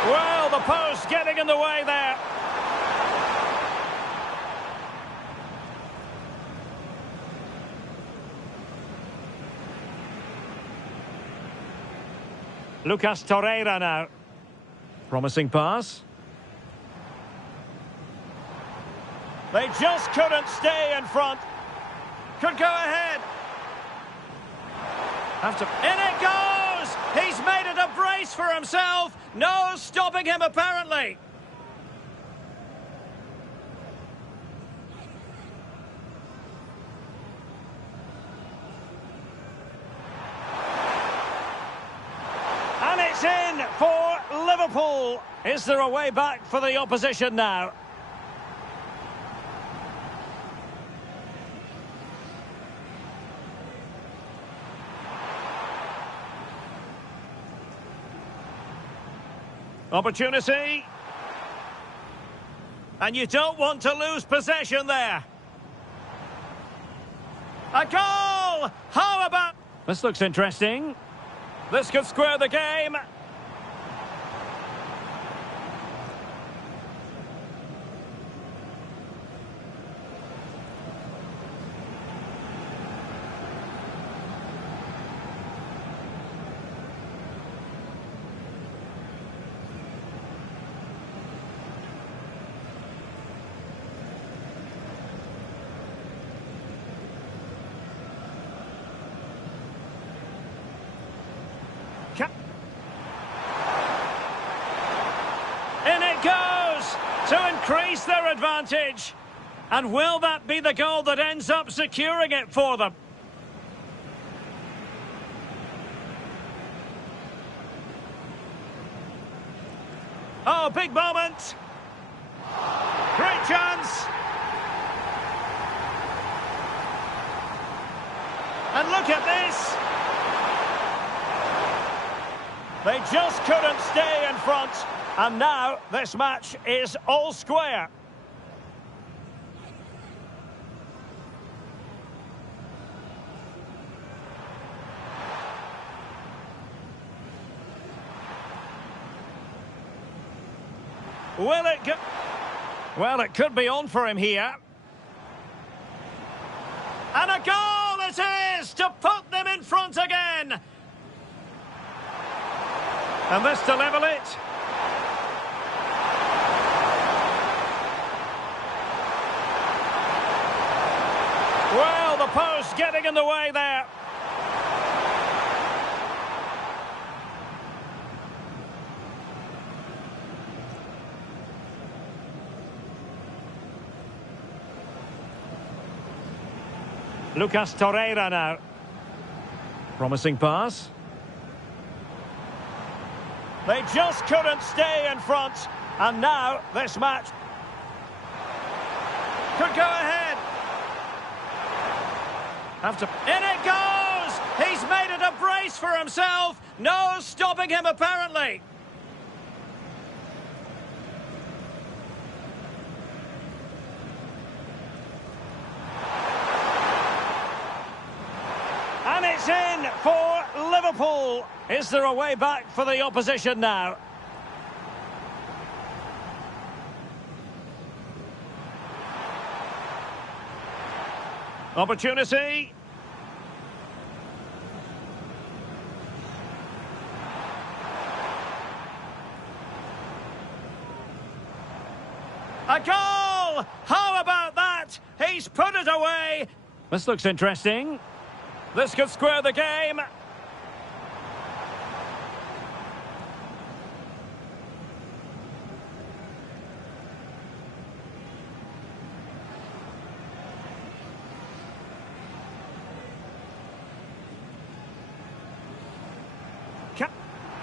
Well, the post getting in the way there. Lucas Torreira now. Promising pass. They just couldn't stay in front. Could go ahead. In it goes! He's made it a brace for himself. No stopping him, apparently. And it's in for Liverpool. Is there a way back for the opposition now? Opportunity. And you don't want to lose possession there. A goal! How about... This looks interesting. This could square the game. In it goes to increase their advantage. And will that be the goal that ends up securing it for them? Oh, big moment. Great chance. And look at this. They just couldn't stay in front. And now this match is all square. Will it go? Well, it could be on for him here. And a goal it is to put them in front again. And this to level it. Well, the post getting in the way there. Lucas Torreira now. Promising pass. They just couldn't stay in front. And now this match could go ahead. In it goes! He's made it a brace for himself. No stopping him, apparently. And it's in for Liverpool. Is there a way back for the opposition now? Opportunity. A goal! How about that? He's put it away. This looks interesting. This could square the game.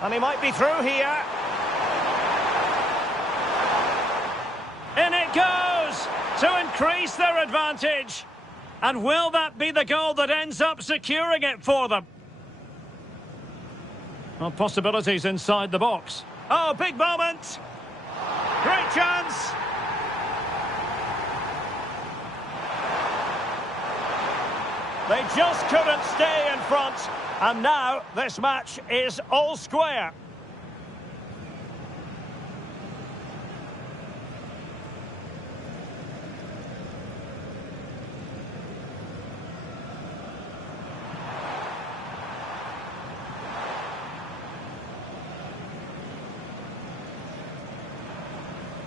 And he might be through here. In it goes to increase their advantage. And will that be the goal that ends up securing it for them? Well, possibilities inside the box. Oh, big moment. Great chance! They just couldn't stay in front, and now this match is all square.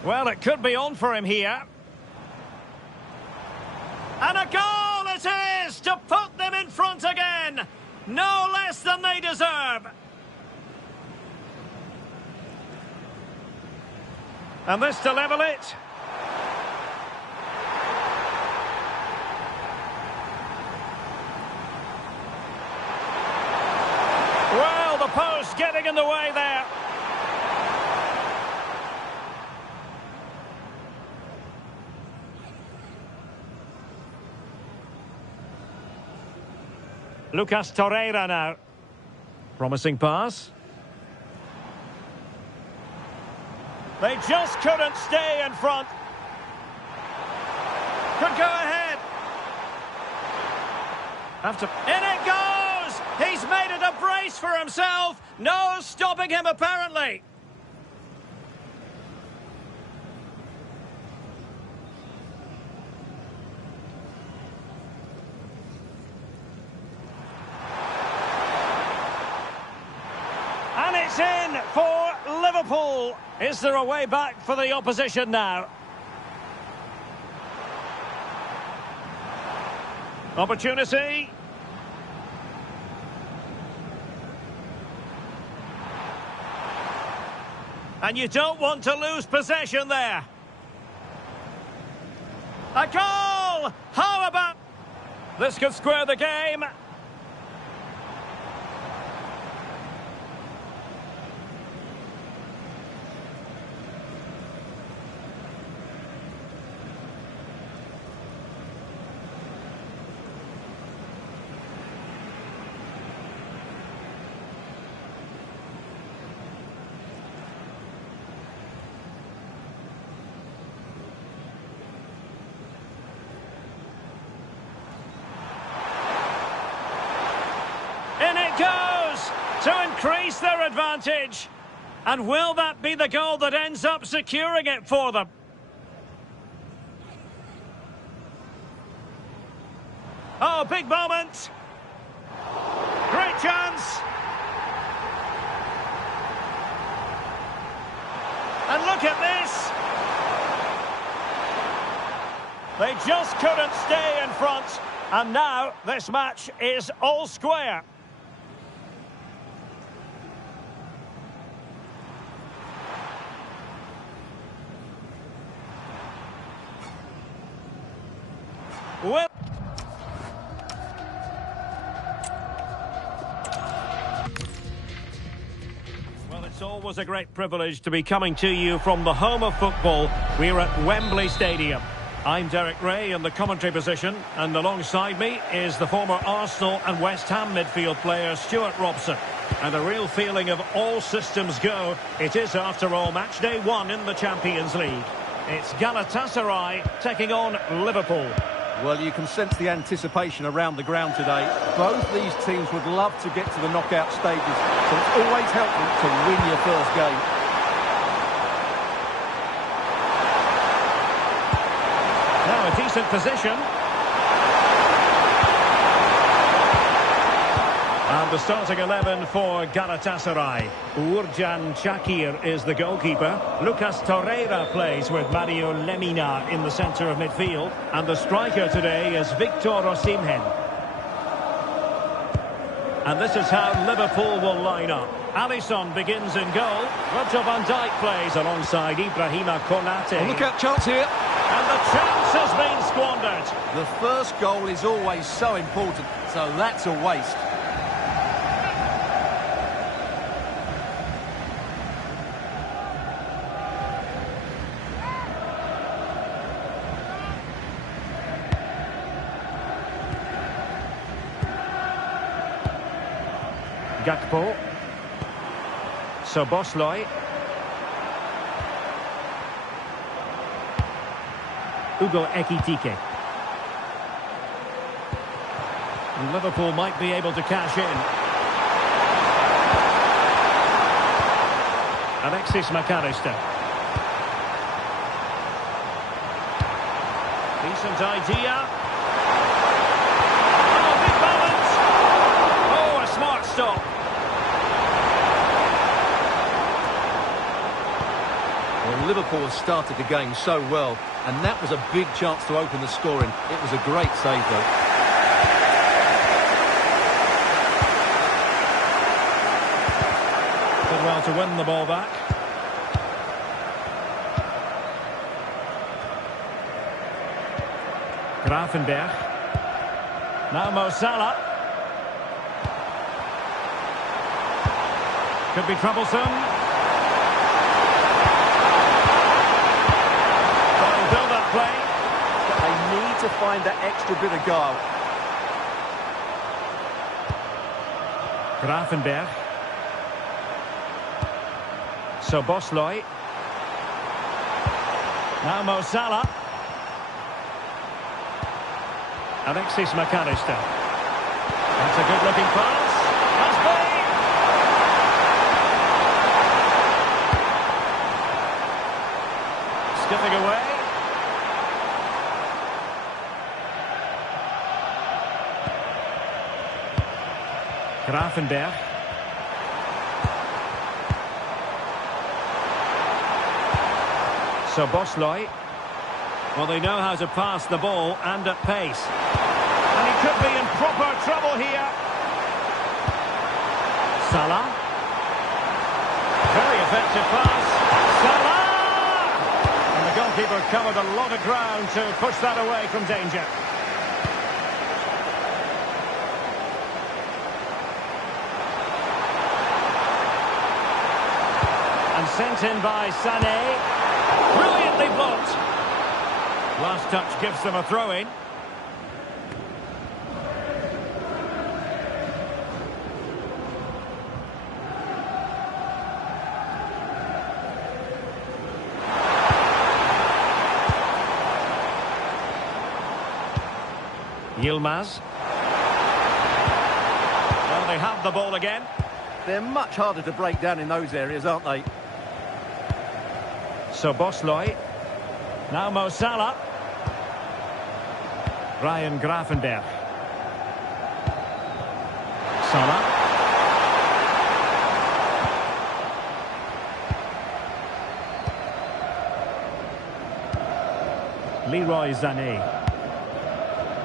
Well, it could be on for him here. And a goal it is to put them in front again. No less than they deserve. And this to level it. Well, the post getting in the way there. Lucas Torreira now. Promising pass. They just couldn't stay in front. Could go ahead. In it goes! He's made it a brace for himself. No stopping him, apparently. And it's in for Liverpool. Is there a way back for the opposition now? Opportunity. And you don't want to lose possession there. A goal! How about... This could square the game. In it goes to increase their advantage. And will that be the goal that ends up securing it for them? Oh, big moment. Great chance. And look at this. They just couldn't stay in front. And now this match is all square. Well, it's always a great privilege to be coming to you from the home of football. We're at Wembley Stadium. I'm Derek Ray in the commentary position, and alongside me is the former Arsenal and West Ham midfield player Stuart Robson. And a real feeling of all systems go. It is, after all, match day 1 in the Champions League. It's Galatasaray taking on Liverpool. Well, you can sense the anticipation around the ground today. Both these teams would love to get to the knockout stages, so it's always helpful to win your first game. Now a decent position. And the starting 11 for Galatasaray. Uğurcan Çakır is the goalkeeper. Lucas Torreira plays with Mario Lemina in the centre of midfield. And the striker today is Victor Osimhen. And this is how Liverpool will line up. Alisson begins in goal. Virgil van Dijk plays alongside Ibrahima Konate. Oh, look out, chance here. And the chance has been squandered. The first goal is always so important, so that's a waste. Gakpo. Szoboszlai. Ugo Ekitike. And Liverpool might be able to cash in. Alexis McAllister. Decent idea. Oh, big balance. Oh, a smart stop. Well, Liverpool have started the game so well, and that was a big chance to open the scoring. It was a great save, though. Did well to win the ball back. Grafenberg. Now Mo Salah. Could be troublesome. Well, build up play. But they need to find that extra bit of guile. Grafenberg. So Bosley. Now Mo Salah. Alexis McAllister. That's a good-looking pass. That's big. Skipping away. Grafenberg. So Bosley. Well, they know how to pass the ball and at pace. And he could be in proper trouble here. Salah. Very effective pass. Salah! And the goalkeeper covered a lot of ground to push that away from danger. And sent in by Sané. Brilliantly blocked. Last touch gives them a throw-in. Yilmaz. Well, they have the ball again. They're much harder to break down in those areas, aren't they? So Bosley. Now Mo Salah. Ryan Grafenberg. Salah. Leroy Sané.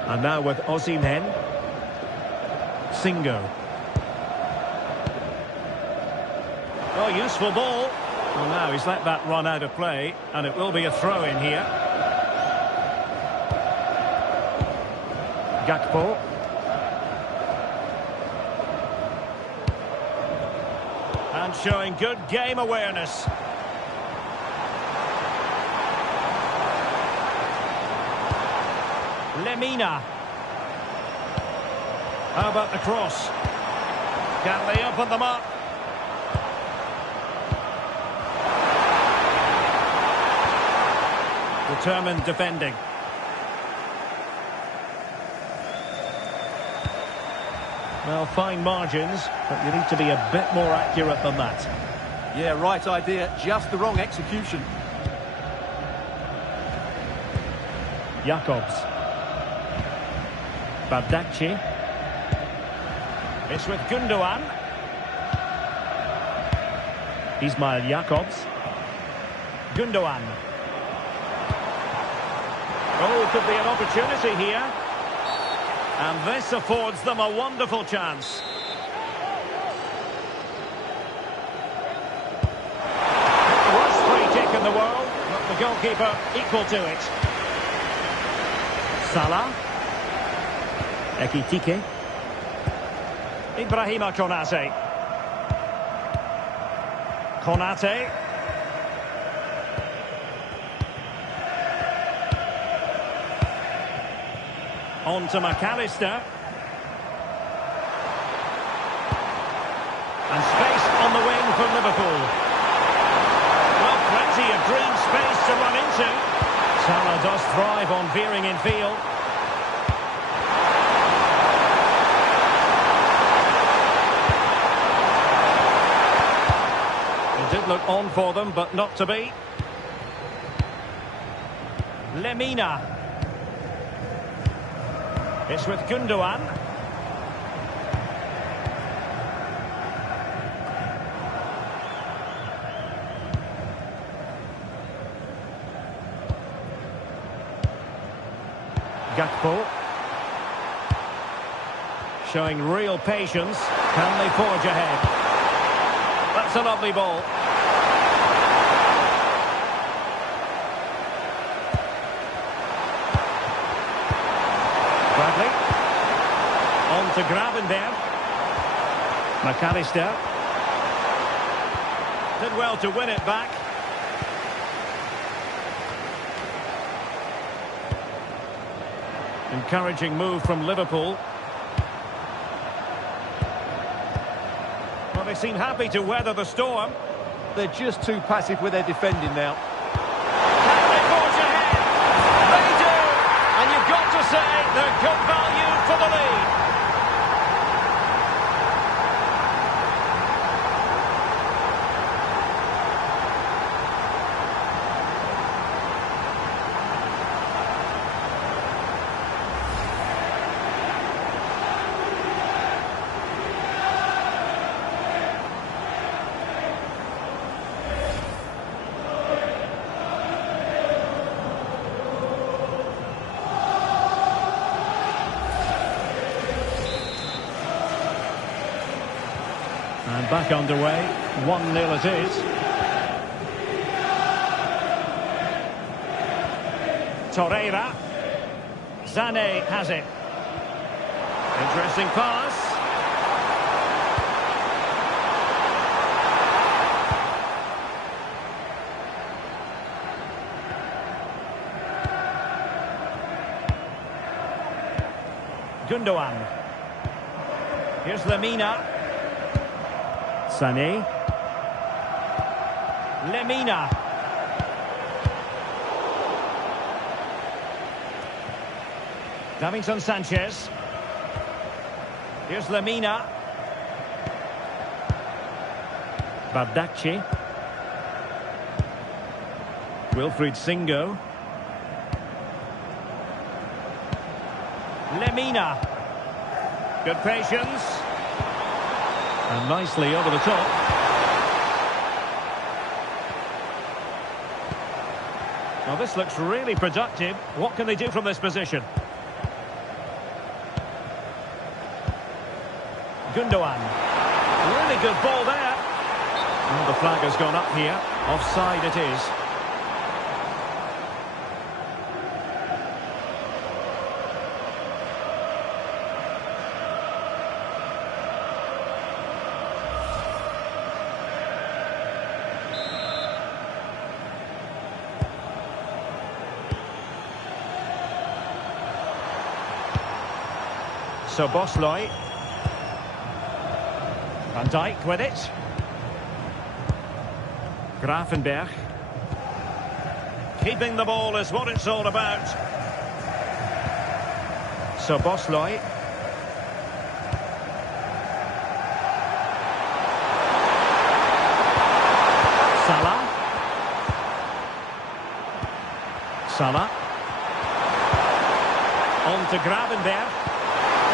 And now with Osimhen. Singo. Oh, useful ball. Well, now he's let that run out of play, and it will be a throw-in here. Gakpo. And showing good game awareness. Lemina. How about the cross? Can they open them up? Determined defending. Well, fine margins, but you need to be a bit more accurate than that. Yeah, right idea, just the wrong execution. Jacobs. Bardakci. It's with Gundogan. Ismail Jacobs. Gundogan. Oh, could be an opportunity here. And this affords them a wonderful chance. Worst free kick in the world, but the goalkeeper equal to it. Salah. Ekitike. Ibrahima Konate. Konate. On to McAllister. And space on the wing for Liverpool. Well, plenty of green space to run into. Salah does thrive on veering in field. It did look on for them, but not to be. Lemina. It's with Gundogan. Gakpo. Showing real patience. Can they forge ahead? That's a lovely ball. Bradley. On to Gravenberg. McAllister. Did well to win it back. Encouraging move from Liverpool. Well, they seem happy to weather the storm. They're just too passive with their defending now. Can they forge ahead? They do! And you've got to say they're good value for the lead. And back underway, 1-0 it is. Torreira. Sané has it. Interesting pass. Gundogan. Here's Lemina. Sané. Lemina. Davinson Sanchez. Here's Lemina. Bardacci. Wilfried Singo. Lemina. Good patience. And nicely over the top. Well, this looks really productive. What can they do from this position? Gundogan. Really good ball there. Well, the flag has gone up here. Offside it is. So Bosley. Van Dijk with it. Gravenberg. Keeping the ball is what it's all about. So Bosley. Salah. Salah. On to Gravenberg.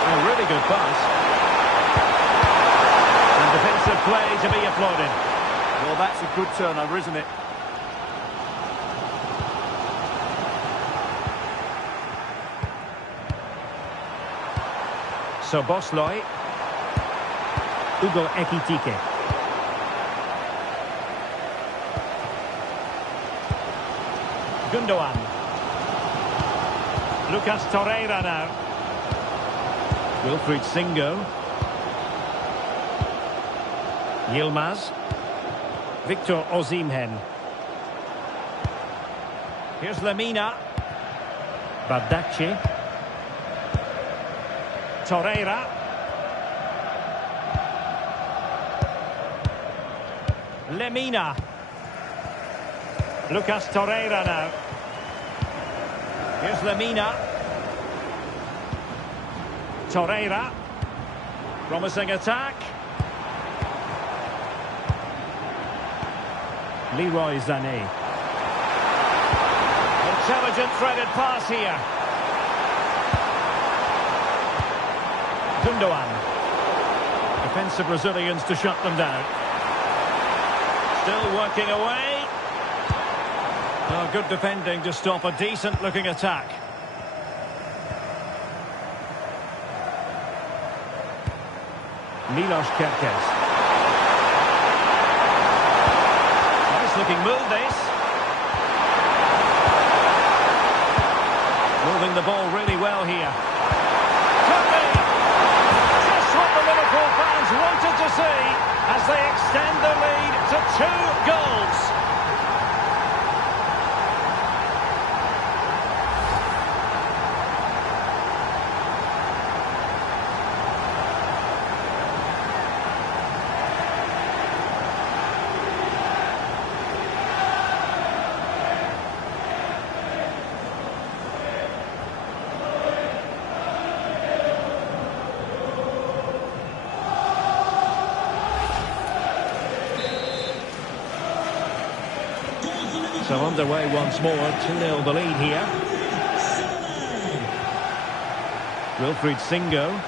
A really good pass. And defensive play to be applauded. Well, that's a good turnover, isn't it? So Bosley. Hugo Ekitike. Gundogan. Lucas Torreira now. Wilfried Singo. Yilmaz. Victor Osimhen. Here's Lemina. Bardacci. Torreira. Lemina. Lucas Torreira now. Here's Lemina. Torreira. Promising attack. Leroy Sané. Intelligent threaded pass here. Gundogan. Defensive Brazilians to shut them down. Still working away. Oh, good defending to stop a decent-looking attack. Milos Kerkez. Nice-looking move, this. Moving the ball really well here. Could be just what the Liverpool fans wanted to see as they extend the lead to 2 goals. So underway once more, 2-0 the lead here. Wilfried Singo.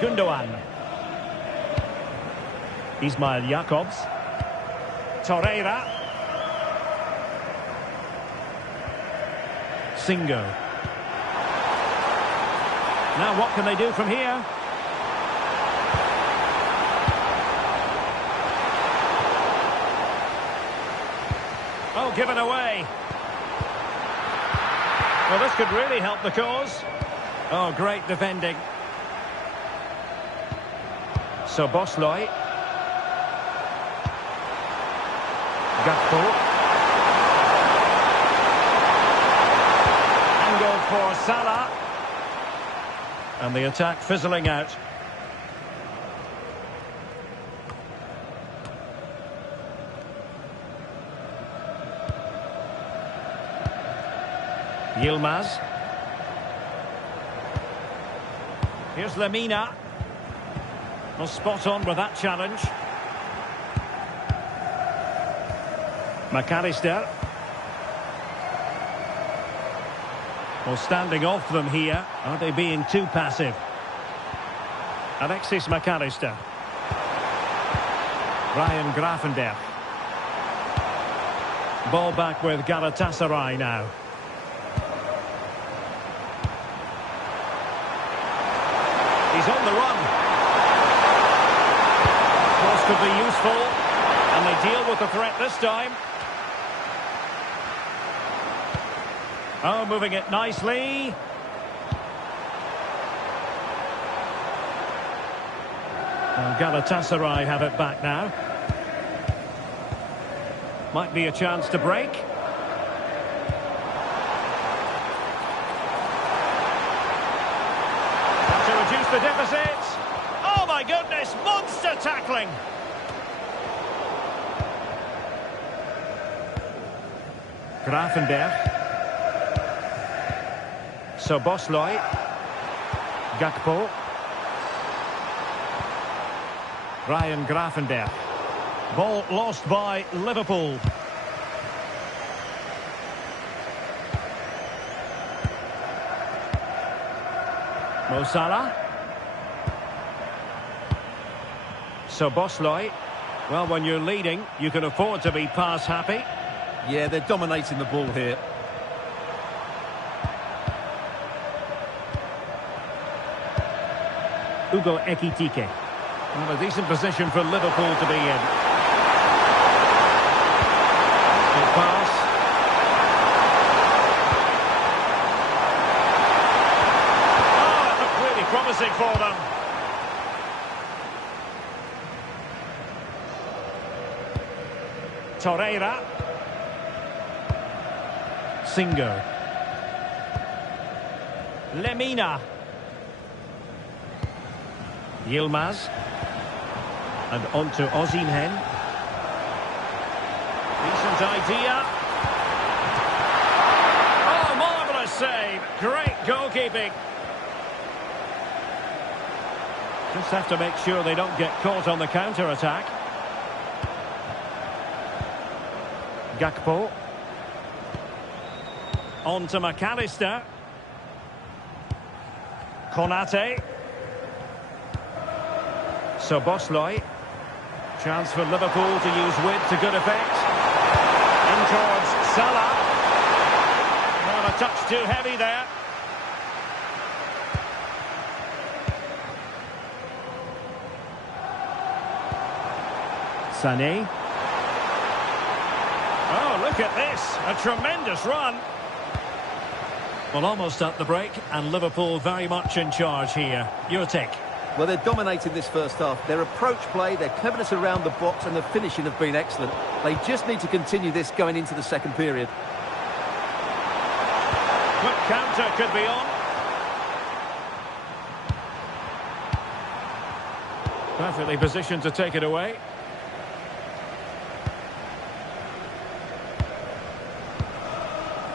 Gundogan. Ismail Jakobs. Torreira. Singo. Now what can they do from here? Oh, given away. Well, this could really help the cause. Oh, great defending. So Bosley. Gakpo. Angle for Salah. And the attack fizzling out. Yilmaz. Here's Lemina. Well, spot on with that challenge. McAllister. Well, standing off them here. Are they being too passive? Alexis McAllister. Ryan Gravenberch. Ball back with Galatasaray now. He's on the run. Cross could be useful. And they deal with the threat this time. Oh, moving it nicely. And Galatasaray have it back now. Might be a chance to break. To reduce the deficit. Oh my goodness, monster tackling. Gravenberch. So Bosley. Gakpo. Ryan Gravenberch. Ball lost by Liverpool. Mo Salah. So Bosley. Well, when you're leading, you can afford to be pass happy. Yeah, they're dominating the ball here. Hugo Ekitike. Well, a decent position for Liverpool to be in. Good pass. Oh, it looked really promising for them. Torreira. Singo. Lemina. Yilmaz. And on to Osimhen. Decent idea. save. Great goalkeeping. Just have to make sure they don't get caught on the counter-attack. Gakpo. On to McAllister. Konate. Szoboszlai. Chance for Liverpool to use width to good effect. In towards Salah. Well, a touch too heavy there. Sané. Oh, look at this. A tremendous run. Well, almost at the break, and Liverpool very much in charge here. Your take? Well, they're dominating this first half. Their approach play, their cleverness around the box and the finishing have been excellent. They just need to continue this going into the second period. Quick counter could be on. Perfectly positioned to take it away.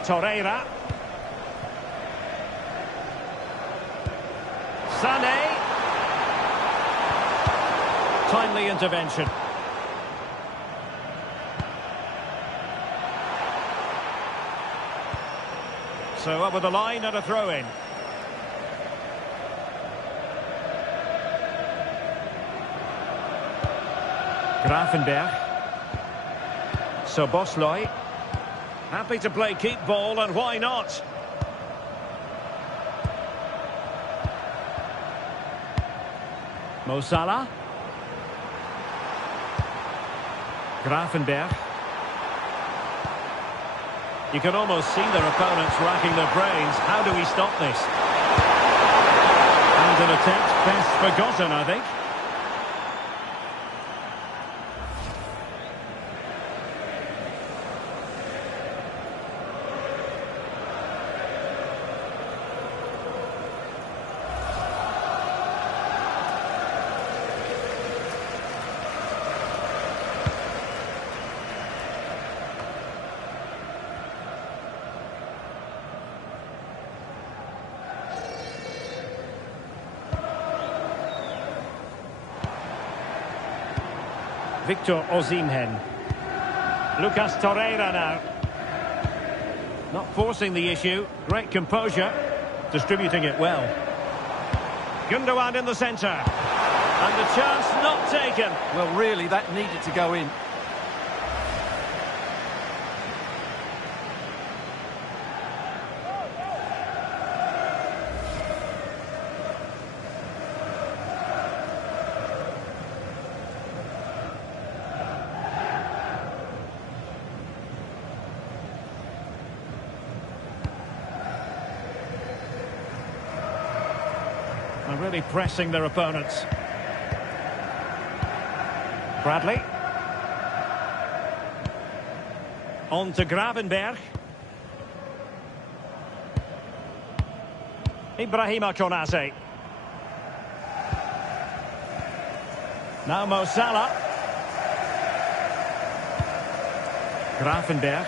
Torreira. Sané. Timely intervention. So over the line and a throw-in. Gravenberch. Szoboszlai. Happy to play keep ball, and why not? Mo Salah. Gravenberch. You can almost see their opponents racking their brains. How do we stop this? And an attempt best forgotten, I think. Victor Osimhen. Lucas Torreira now. Not forcing the issue. Great composure. Distributing it well. Gundogan in the centre. And the chance not taken. Well, really, that needed to go in. And really pressing their opponents. Bradley. On to Gravenberch. Ibrahima Konate. Now Mo Salah. Gravenberch.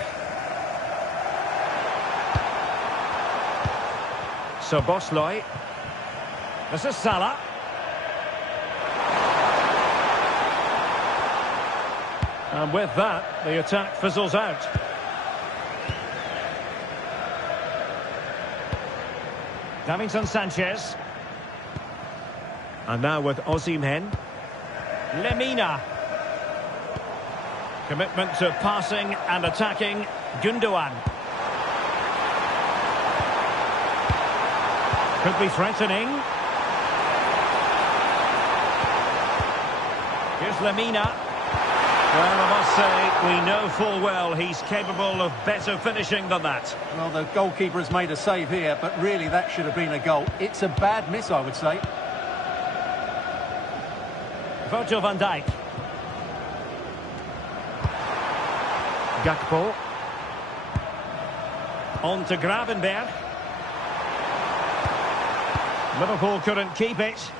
Szoboszlai. This is Salah. And with that, the attack fizzles out. Davinson Sanchez. And now with Osimhen. Lemina. Commitment to passing and attacking. Gundogan. Could be threatening. Here's Lemina. Well, I must say, we know full well he's capable of better finishing than that. Well, the goalkeeper has made a save here, but really that should have been a goal. It's a bad miss, I would say. Virgil van Dijk. Gakpo. On to Gravenberch. Liverpool couldn't keep it.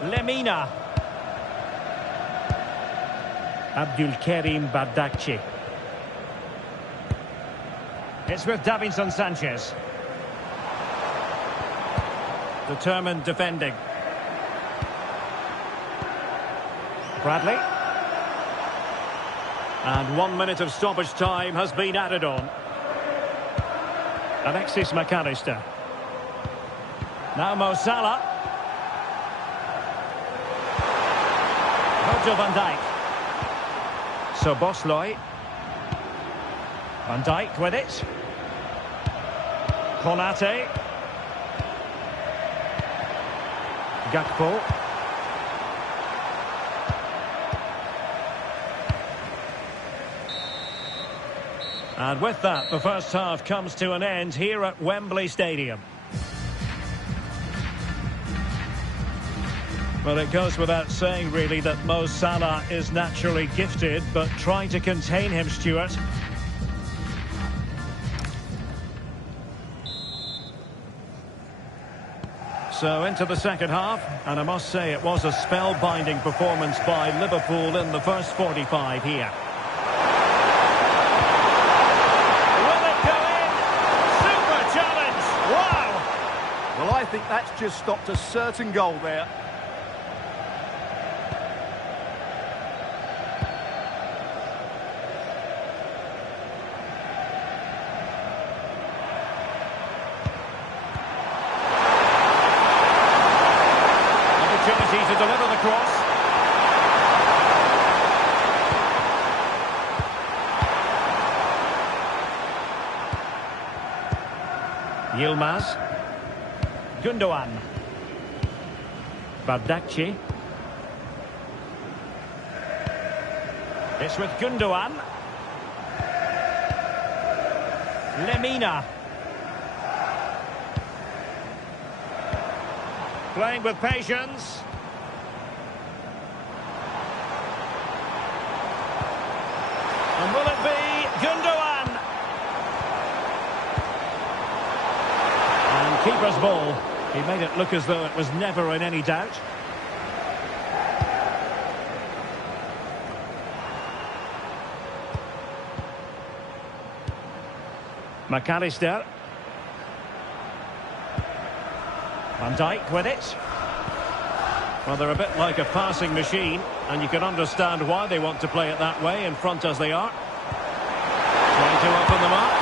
Lemina. Abdulkarim Bardakci. It's with Davinson Sanchez. Determined defending. Bradley. And 1 minute of stoppage time has been added on. Alexis McAllister. Now Mo Salah. Virgil van Dijk. So Bosloy. Van Dijk with it. Konate. Gakpo. And with that, the first half comes to an end here at Wembley Stadium. Well, it goes without saying, really, that Mo Salah is naturally gifted, but trying to contain him, Stuart. So into the second half, and I must say it was a spellbinding performance by Liverpool in the first 45 here. Will it go in? Super challenge! Wow! Well, I think that's just stopped a certain goal there. To deliver the cross. Yilmaz. Gundogan. Bardakci. It's with Gundogan. Lemina. Playing with patience. And will it be Gundogan? And keeper's ball. He made it look as though it was never in any doubt. McAllister. Van Dijk with it. Well, they're a bit like a passing machine, and you can understand why they want to play it that way, in front as they are. Trying to open them up.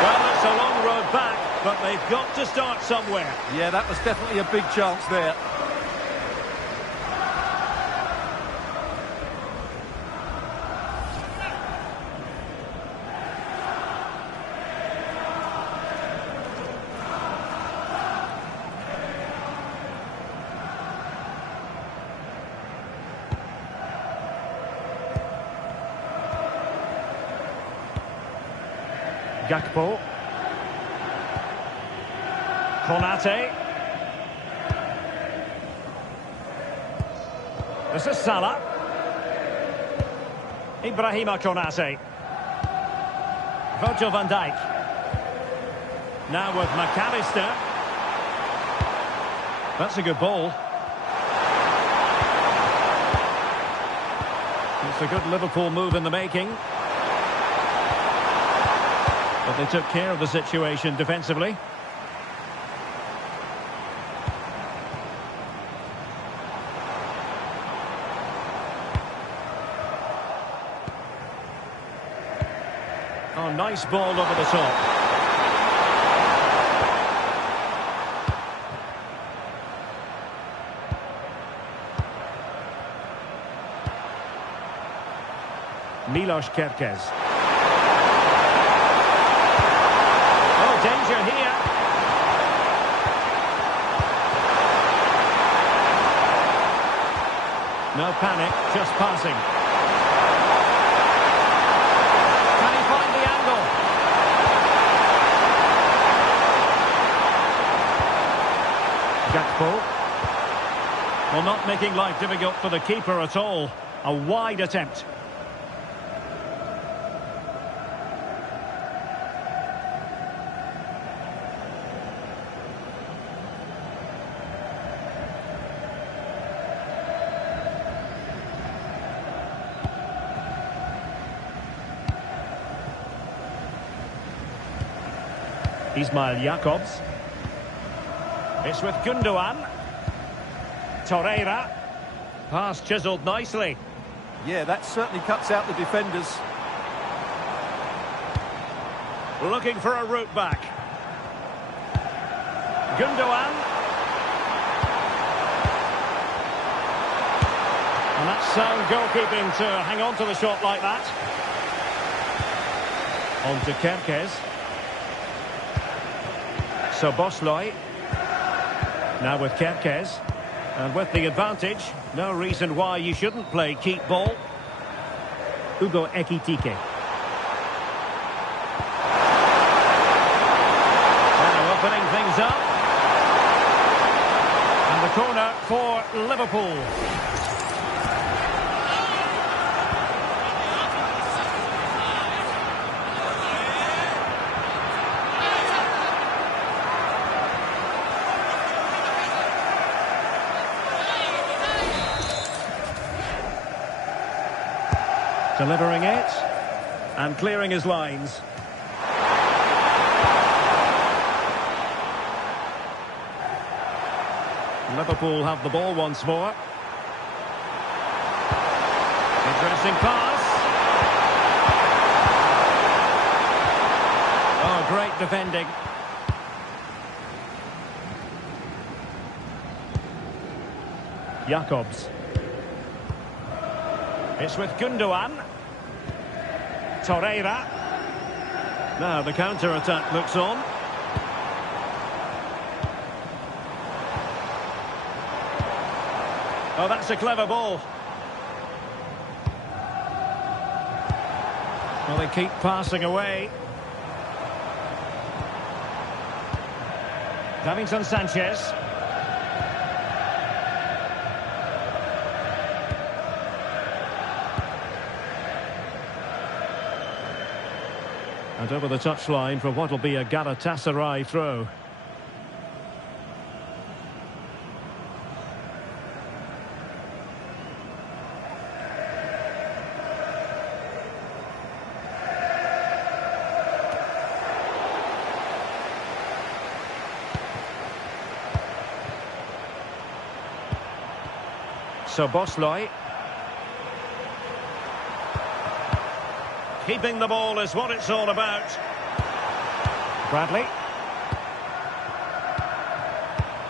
Well, it's a long road back, but they've got to start somewhere. Yeah, that was definitely a big chance there. Gakpo. Konate. This is Salah. Ibrahima Konate. Virgil van Dijk. Now with McAllister. That's a good ball. It's a good Liverpool move in the making. But they took care of the situation defensively. Oh, nice ball over the top. Milos Kerkez. Danger here. No panic, just passing. Can he find the angle? Gakpo. Well, not making life difficult for the keeper at all. A wide attempt. Ismail Jakobs. It's with Gundogan. Torreira. Pass chiselled nicely. Yeah, that certainly cuts out the defenders. Looking for a route back. Gundogan. And that's sound goalkeeping to hang on to the shot like that. On to Kerkez. So Bosloi. Now with Kerkez. And with the advantage, no reason why you shouldn't play keep ball. Hugo Ekitike. Now opening things up. And the corner for Liverpool. Delivering it and clearing his lines. Liverpool have the ball once more. Interesting pass. Oh, great defending. Jakobs. It's with Gundogan. Torreira. Now the counter-attack looks on. Oh, that's a clever ball. Well, they keep passing away. Davinson Sanchez. And over the touchline for what will be a Galatasaray throw. So Bosloi. Keeping the ball is what it's all about. Bradley.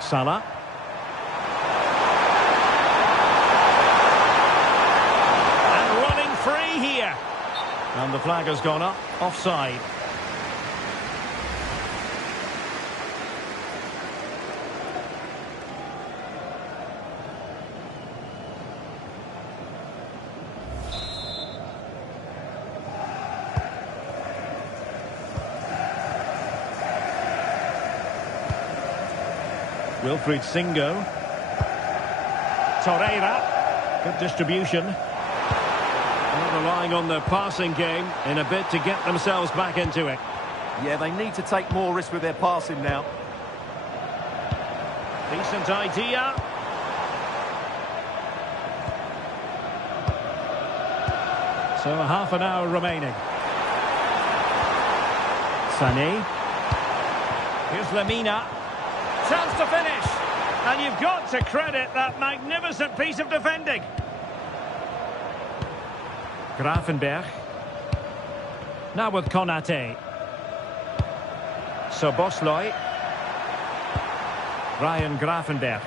Salah. And running free here. And the flag has gone up. Offside. Wilfried Singo. Torreira. Good distribution. They're relying on their passing game in a bid to get themselves back into it. Yeah, they need to take more risk with their passing now. Decent idea. So half an hour remaining. Sané. Here's Lemina. Chance to finish. And you've got to credit that magnificent piece of defending. Gravenberch. Now with Konate. So Bosloi. Ryan Gravenberch.